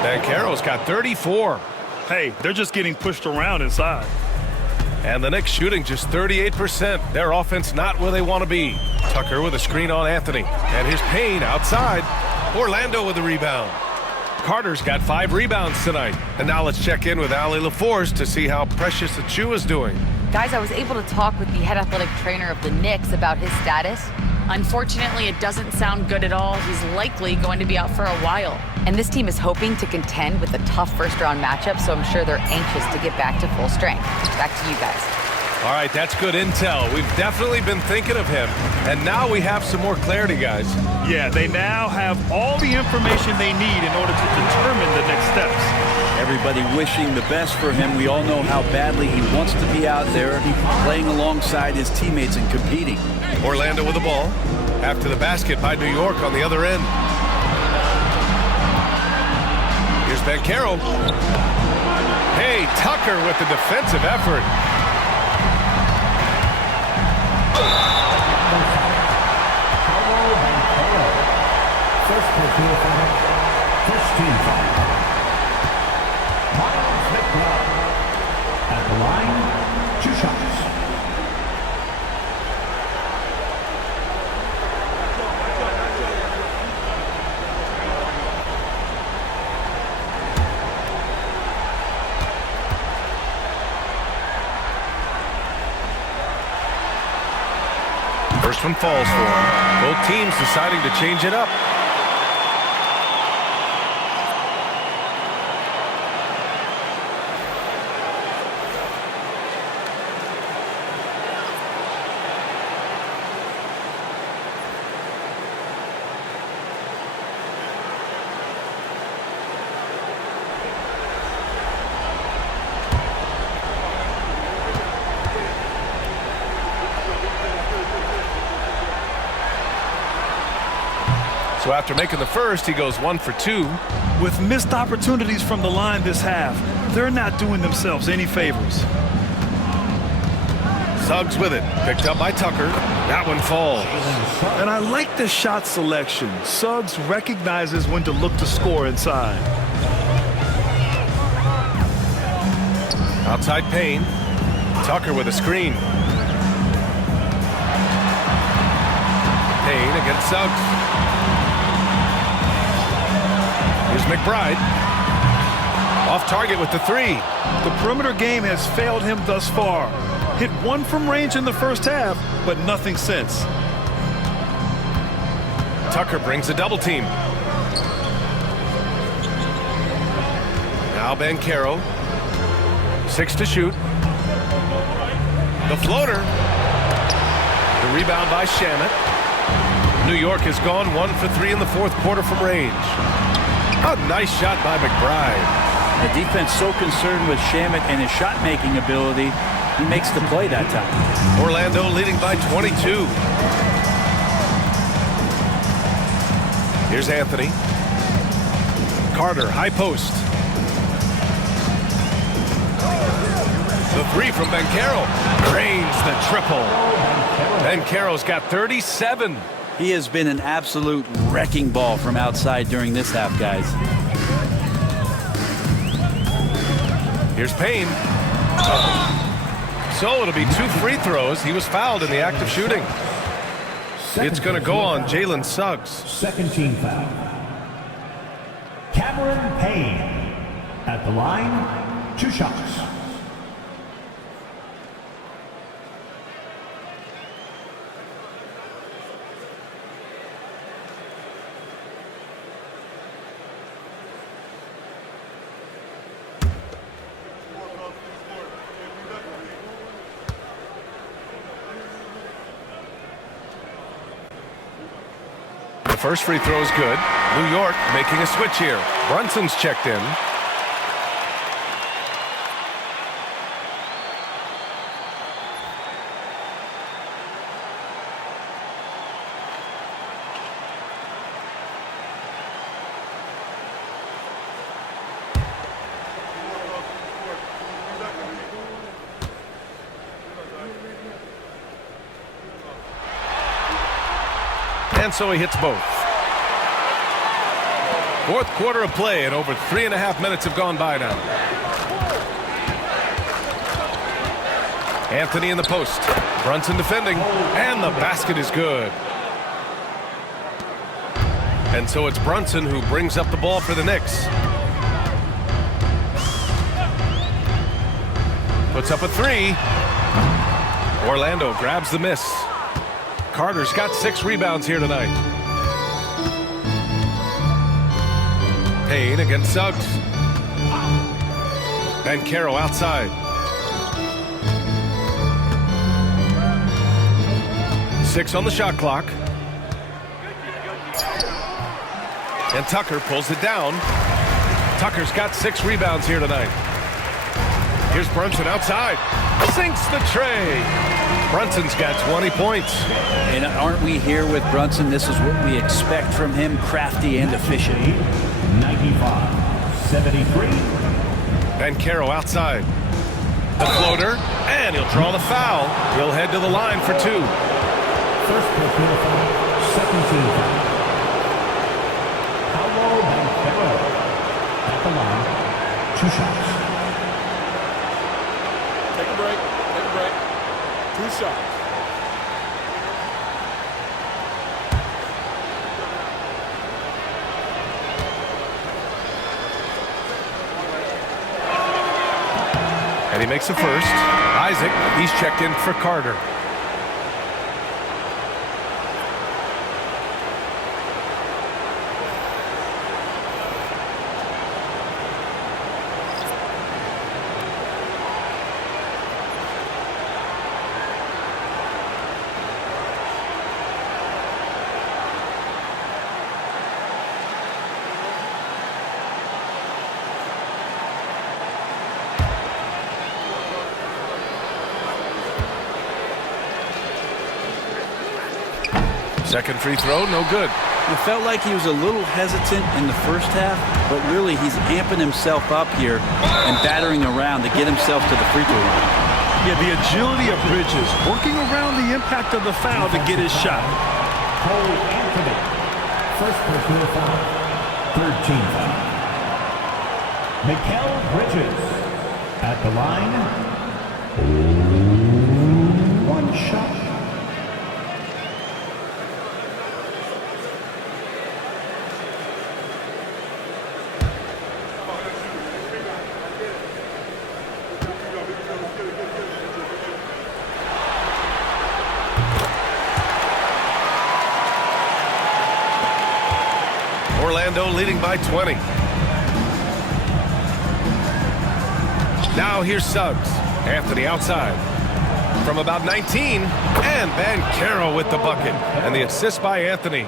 Banchero's got 34. Hey, they're just getting pushed around inside. And the Knicks shooting just 38%. Their offense not where they want to be. Tucker with a screen on Anthony. And here's Payne outside. Orlando with the rebound. Carter's got 5 rebounds tonight. And now let's check in with Allie LaForce to see how Precious Achiuwa is doing. Guys, I was able to talk with the head athletic trainer of the Knicks about his status. Unfortunately, it doesn't sound good at all. He's likely going to be out for a while. And this team is hoping to contend with a tough first-round matchup, so I'm sure they're anxious to get back to full strength. Back to you guys. All right, that's good intel. We've definitely been thinking of him, and now we have some more clarity, guys. Yeah, they now have all the information they need in order to determine the next steps. Everybody wishing the best for him. We all know how badly he wants to be out there playing alongside his teammates and competing. Orlando with the ball. After the basket by New York on the other end. Here's Banchero. Hey, Tucker with the defensive effort. First personal foul, first team foul. Miles McBride at the line, 2 shots. First one falls for him. Both teams deciding to change it up. So after making the first, he goes 1 for 2. With missed opportunities from the line this half, they're not doing themselves any favors. Suggs with it. Picked up by Tucker. That one falls. And I like the shot selection. Suggs recognizes when to look to score inside. Outside Payne. Tucker with a screen. Payne against Suggs. Here's McBride. Off target with the three. The perimeter game has failed him thus far. Hit one from range in the first half, but nothing since. Tucker brings a double team. Now Banchero. 6 to shoot. The floater. The rebound by Shamet. New York has gone 1 for 3 in the fourth quarter from range. A nice shot by McBride. The defense so concerned with Shamet and his shot-making ability, he makes the play that time. Orlando leading by 22. Here's Anthony. Carter, high post. The three from Banchero. Drains the triple. Banchero's got 37. He has been an absolute wrecking ball from outside during this half, guys. Here's Payne. So it'll be 2 free throws. He was fouled in the act of shooting. It's going to go on Jalen Suggs. Second team foul. Cameron Payne at the line, 2 shots. The first free throw is good. New York making a switch here. Brunson's checked in. And so he hits both. Fourth quarter of play, and over 3.5 minutes have gone by now. Anthony in the post. Brunson defending, and the basket is good. And so it's Brunson who brings up the ball for the Knicks. Puts up a three. Orlando grabs the miss. Carter's got 6 rebounds here tonight. Payne against Suggs. Banchero outside. 6 on the shot clock. And Tucker pulls it down. Tucker's got 6 rebounds here tonight. Here's Brunson outside. Sinks the tray. Brunson's got 20 points. And aren't we here with Brunson? This is what we expect from him, crafty and efficient. 95-73. Banchero outside. The floater, and he'll draw the foul. He'll head to the line for 2. First personal foul, second team foul. Paolo Banchero at the line, 2 shots. Take a break. 2 shots. And he makes the first. Isaac, he's checked in for Carter. Second free throw, no good. It felt like he was a little hesitant in the first half, but really he's amping himself up here and battering around to get himself to the free throw line. Yeah, the agility of Bridges, working around the impact of the foul to get his shot. Cole Anthony, first personal foul, third team foul. Mikal Bridges at the line, 1 shot. Orlando leading by 20. Now here's Suggs. Anthony outside. From about 19. And Banchero with the bucket. And the assist by Anthony.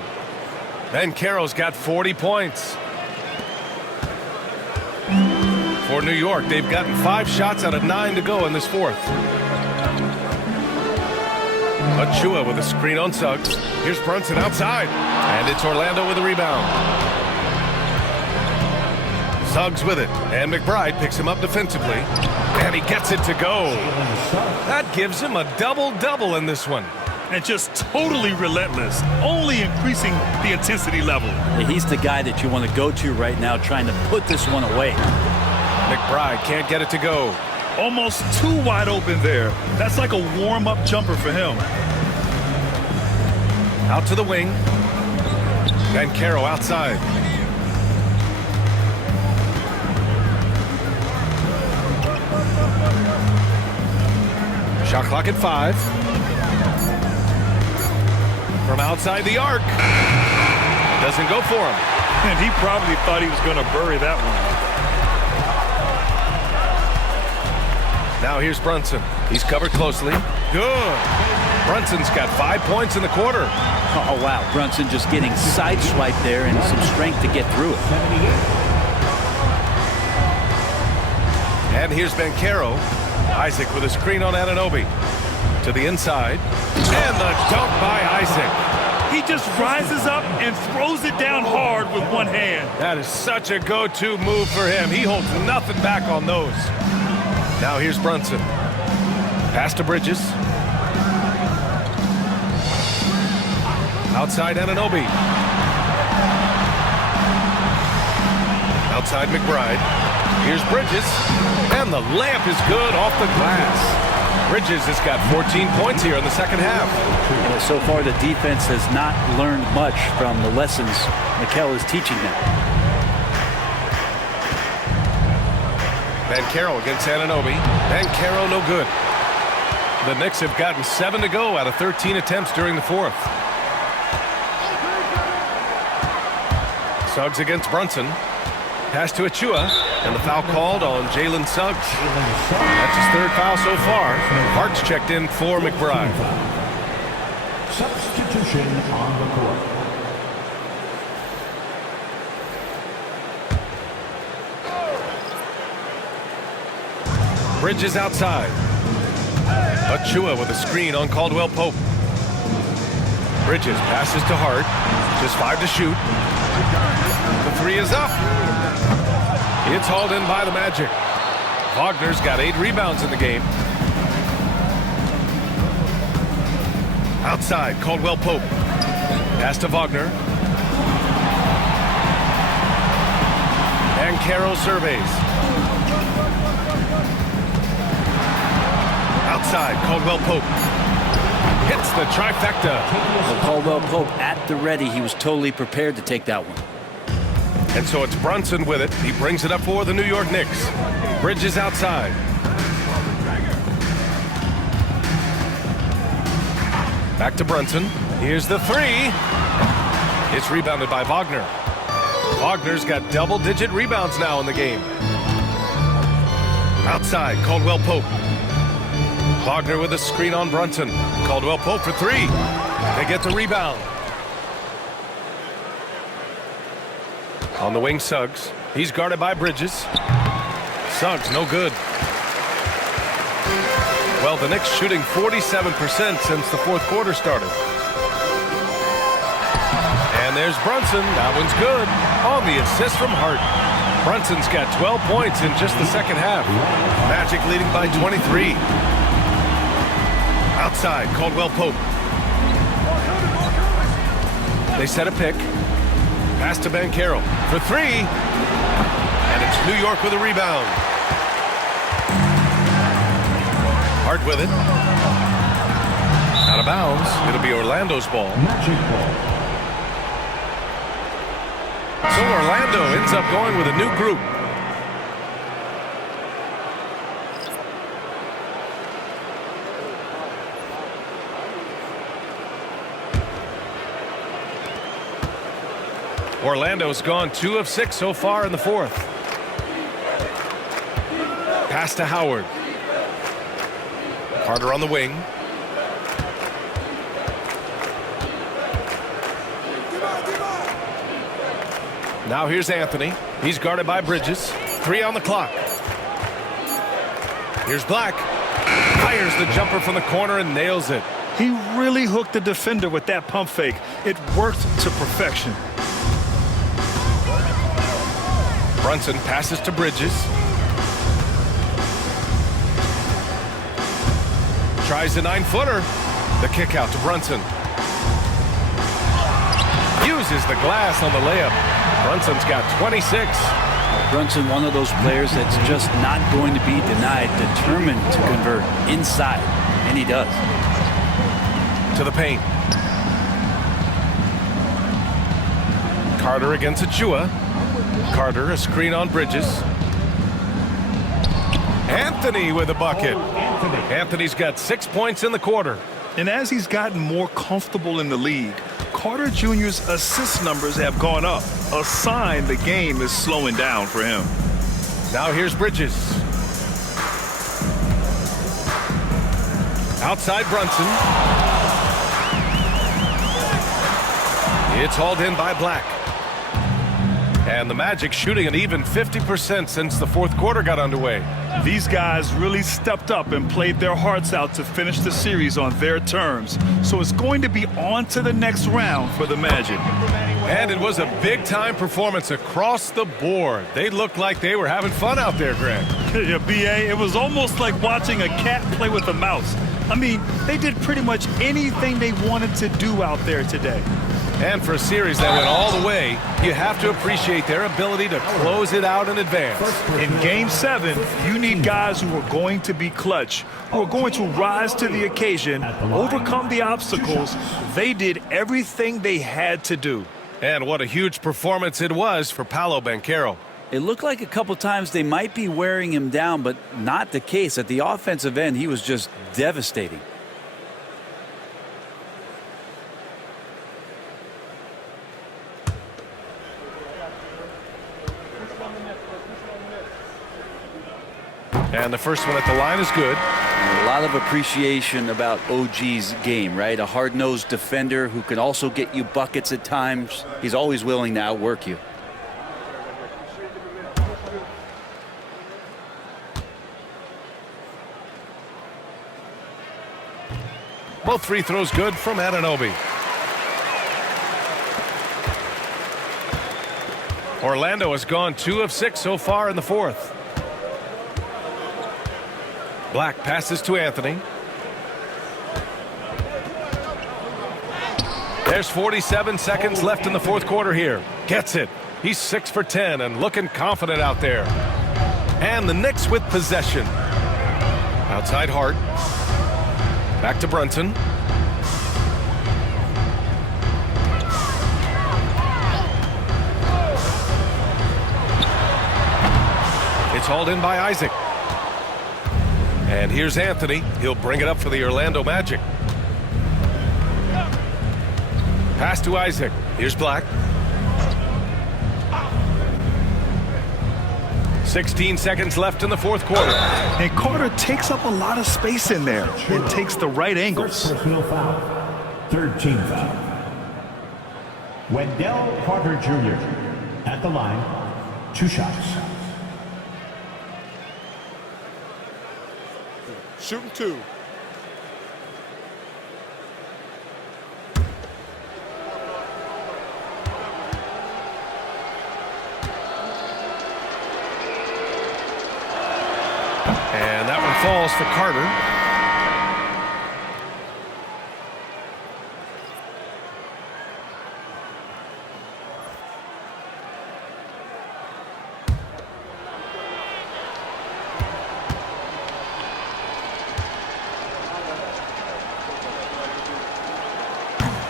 Banchero's got 40 points. For New York, they've gotten 5 shots out of 9 to go in this fourth. Achua with a screen on Suggs. Here's Brunson outside. And it's Orlando with a rebound. Suggs with it. And McBride picks him up defensively. And he gets it to go. That gives him a double-double in this one. And just totally relentless, only increasing the intensity level. He's the guy that you want to go to right now, trying to put this one away. McBride can't get it to go. Almost too wide open there. That's like a warm-up jumper for him. Out to the wing. Banchero outside. Shot clock at 5. From outside the arc. Doesn't go for him. And he probably thought he was going to bury that one. Now here's Brunson. He's covered closely. Good. Brunson's got 5 points in the quarter. Oh, wow. Brunson just getting sideswiped there and some strength to get through it. And here's Banchero. Isaac with a screen on Anunoby. To the inside. And the dunk by Isaac. He just rises up and throws it down hard with one hand. That is such a go-to move for him. He holds nothing back on those. Now here's Brunson. Pass to Bridges. Outside Anunoby. Outside McBride. Here's Bridges. And the layup is good off the glass. Bridges has got 14 points here in the second half. So far, the defense has not learned much from the lessons Mikel is teaching them. Banchero against Anunoby. Banchero no good. The Knicks have gotten 7 to go out of 13 attempts during the fourth. Suggs against Brunson. Pass to Achua. And the foul called on Jalen Suggs. That's his 3rd foul so far. Hart's checked in for McBride. Substitution on the court. Bridges outside. Achua with a screen on Caldwell Pope. Bridges passes to Hart. Just 5 to shoot. The 3 is up. It's hauled in by the Magic. Wagner's got 8 rebounds in the game. Outside, Caldwell Pope. Pass to Wagner. Banchero surveys. Outside, Caldwell Pope. Hits the trifecta. Well, Caldwell Pope at the ready. He was totally prepared to take that one. And so it's Brunson with it. He brings it up for the New York Knicks. Bridges outside. Back to Brunson. Here's the 3. It's rebounded by Wagner. Wagner's got double-digit rebounds now in the game. Outside, Caldwell Pope. Wagner with a screen on Brunson. Caldwell Pope for 3. They get the rebound. On the wing, Suggs. He's guarded by Bridges. Suggs, no good. Well, the Knicks shooting 47% since the fourth quarter started. And there's Brunson. That one's good. On the assist from Hart. Brunson's got 12 points in just the second half. Magic leading by 23. Outside, Caldwell Pope. They set a pick. Pass to Banchero for 3. And it's New York with a rebound. Hart with it. Out of bounds. It'll be Orlando's ball. Magic ball. So Orlando ends up going with a new group. Orlando's gone 2 of 6 so far in the fourth. Pass to Howard. Carter on the wing. Now here's Anthony. He's guarded by Bridges. 3 on the clock. Here's Black. Fires the jumper from the corner and nails it. He really hooked the defender with that pump fake. It worked to perfection. Brunson passes to Bridges. Tries the 9-footer. The kick out to Brunson. Uses the glass on the layup. Brunson's got 26. Brunson, one of those players that's just not going to be denied, determined to convert inside, and he does. To the paint. Carter against Achua. Carter, a screen on Bridges. Anthony with a bucket. Anthony's got 6 points in the quarter. And as he's gotten more comfortable in the league, Carter Jr.'s assist numbers have gone up, a sign the game is slowing down for him. Now here's Bridges. Outside Brunson. It's hauled in by Black. And the Magic shooting an even 50% since the fourth quarter got underway. These guys really stepped up and played their hearts out to finish the series on their terms. So it's going to be on to the next round for the Magic. And it was a big-time performance across the board. They looked like they were having fun out there, Grant. Yeah, B.A., it was almost like watching a cat play with a mouse. I mean, they did pretty much anything they wanted to do out there today. And for a series that went all the way, you have to appreciate their ability to close it out in advance. In Game 7, you need guys who are going to be clutch, who are going to rise to the occasion, overcome the obstacles. They did everything they had to do. And what a huge performance it was for Paolo Banchero. It looked like a couple times they might be wearing him down, but not the case. At the offensive end, he was just devastating. And the first one at the line is good. A lot of appreciation about OG's game, right? A hard-nosed defender who can also get you buckets at times. He's always willing to outwork you. Both free throws good from Anunoby. Orlando has gone 2 of 6 so far in the fourth. Black passes to Anthony. There's 47 seconds left in the fourth quarter here. Gets it. He's 6 for 10 and looking confident out there. And the Knicks with possession. Outside Hart. Back to Brunson. It's hauled in by Isaac. And here's Anthony. He'll bring it up for the Orlando Magic. Pass to Isaac. Here's Black. 16 seconds left in the fourth quarter. And Carter takes up a lot of space in there and takes the right angles. Personal foul. Third team foul. Wendell Carter Jr. at the line. 2 shots. Shooting 2. And that one falls for Carter.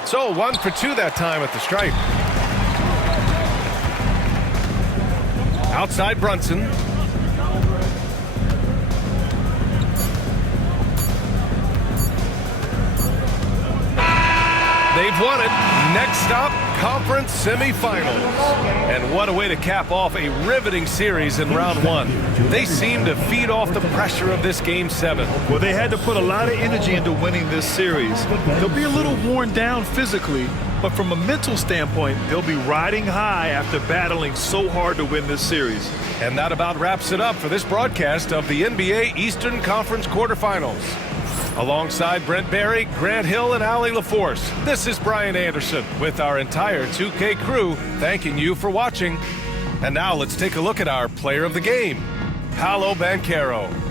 So 1 for 2 that time at the stripe. Outside Brunson. They've won it. Next stop, conference semifinals. And what a way to cap off a riveting series in round one. They seem to feed off the pressure of this Game 7. Well, they had to put a lot of energy into winning this series. They'll be a little worn down physically, but from a mental standpoint, they'll be riding high after battling so hard to win this series. And that about wraps it up for this broadcast of the NBA Eastern Conference quarterfinals. Alongside Brent Barry, Grant Hill, and Allie LaForce, this is Brian Anderson with our entire 2K crew thanking you for watching. And now let's take a look at our player of the game, Paolo Banchero.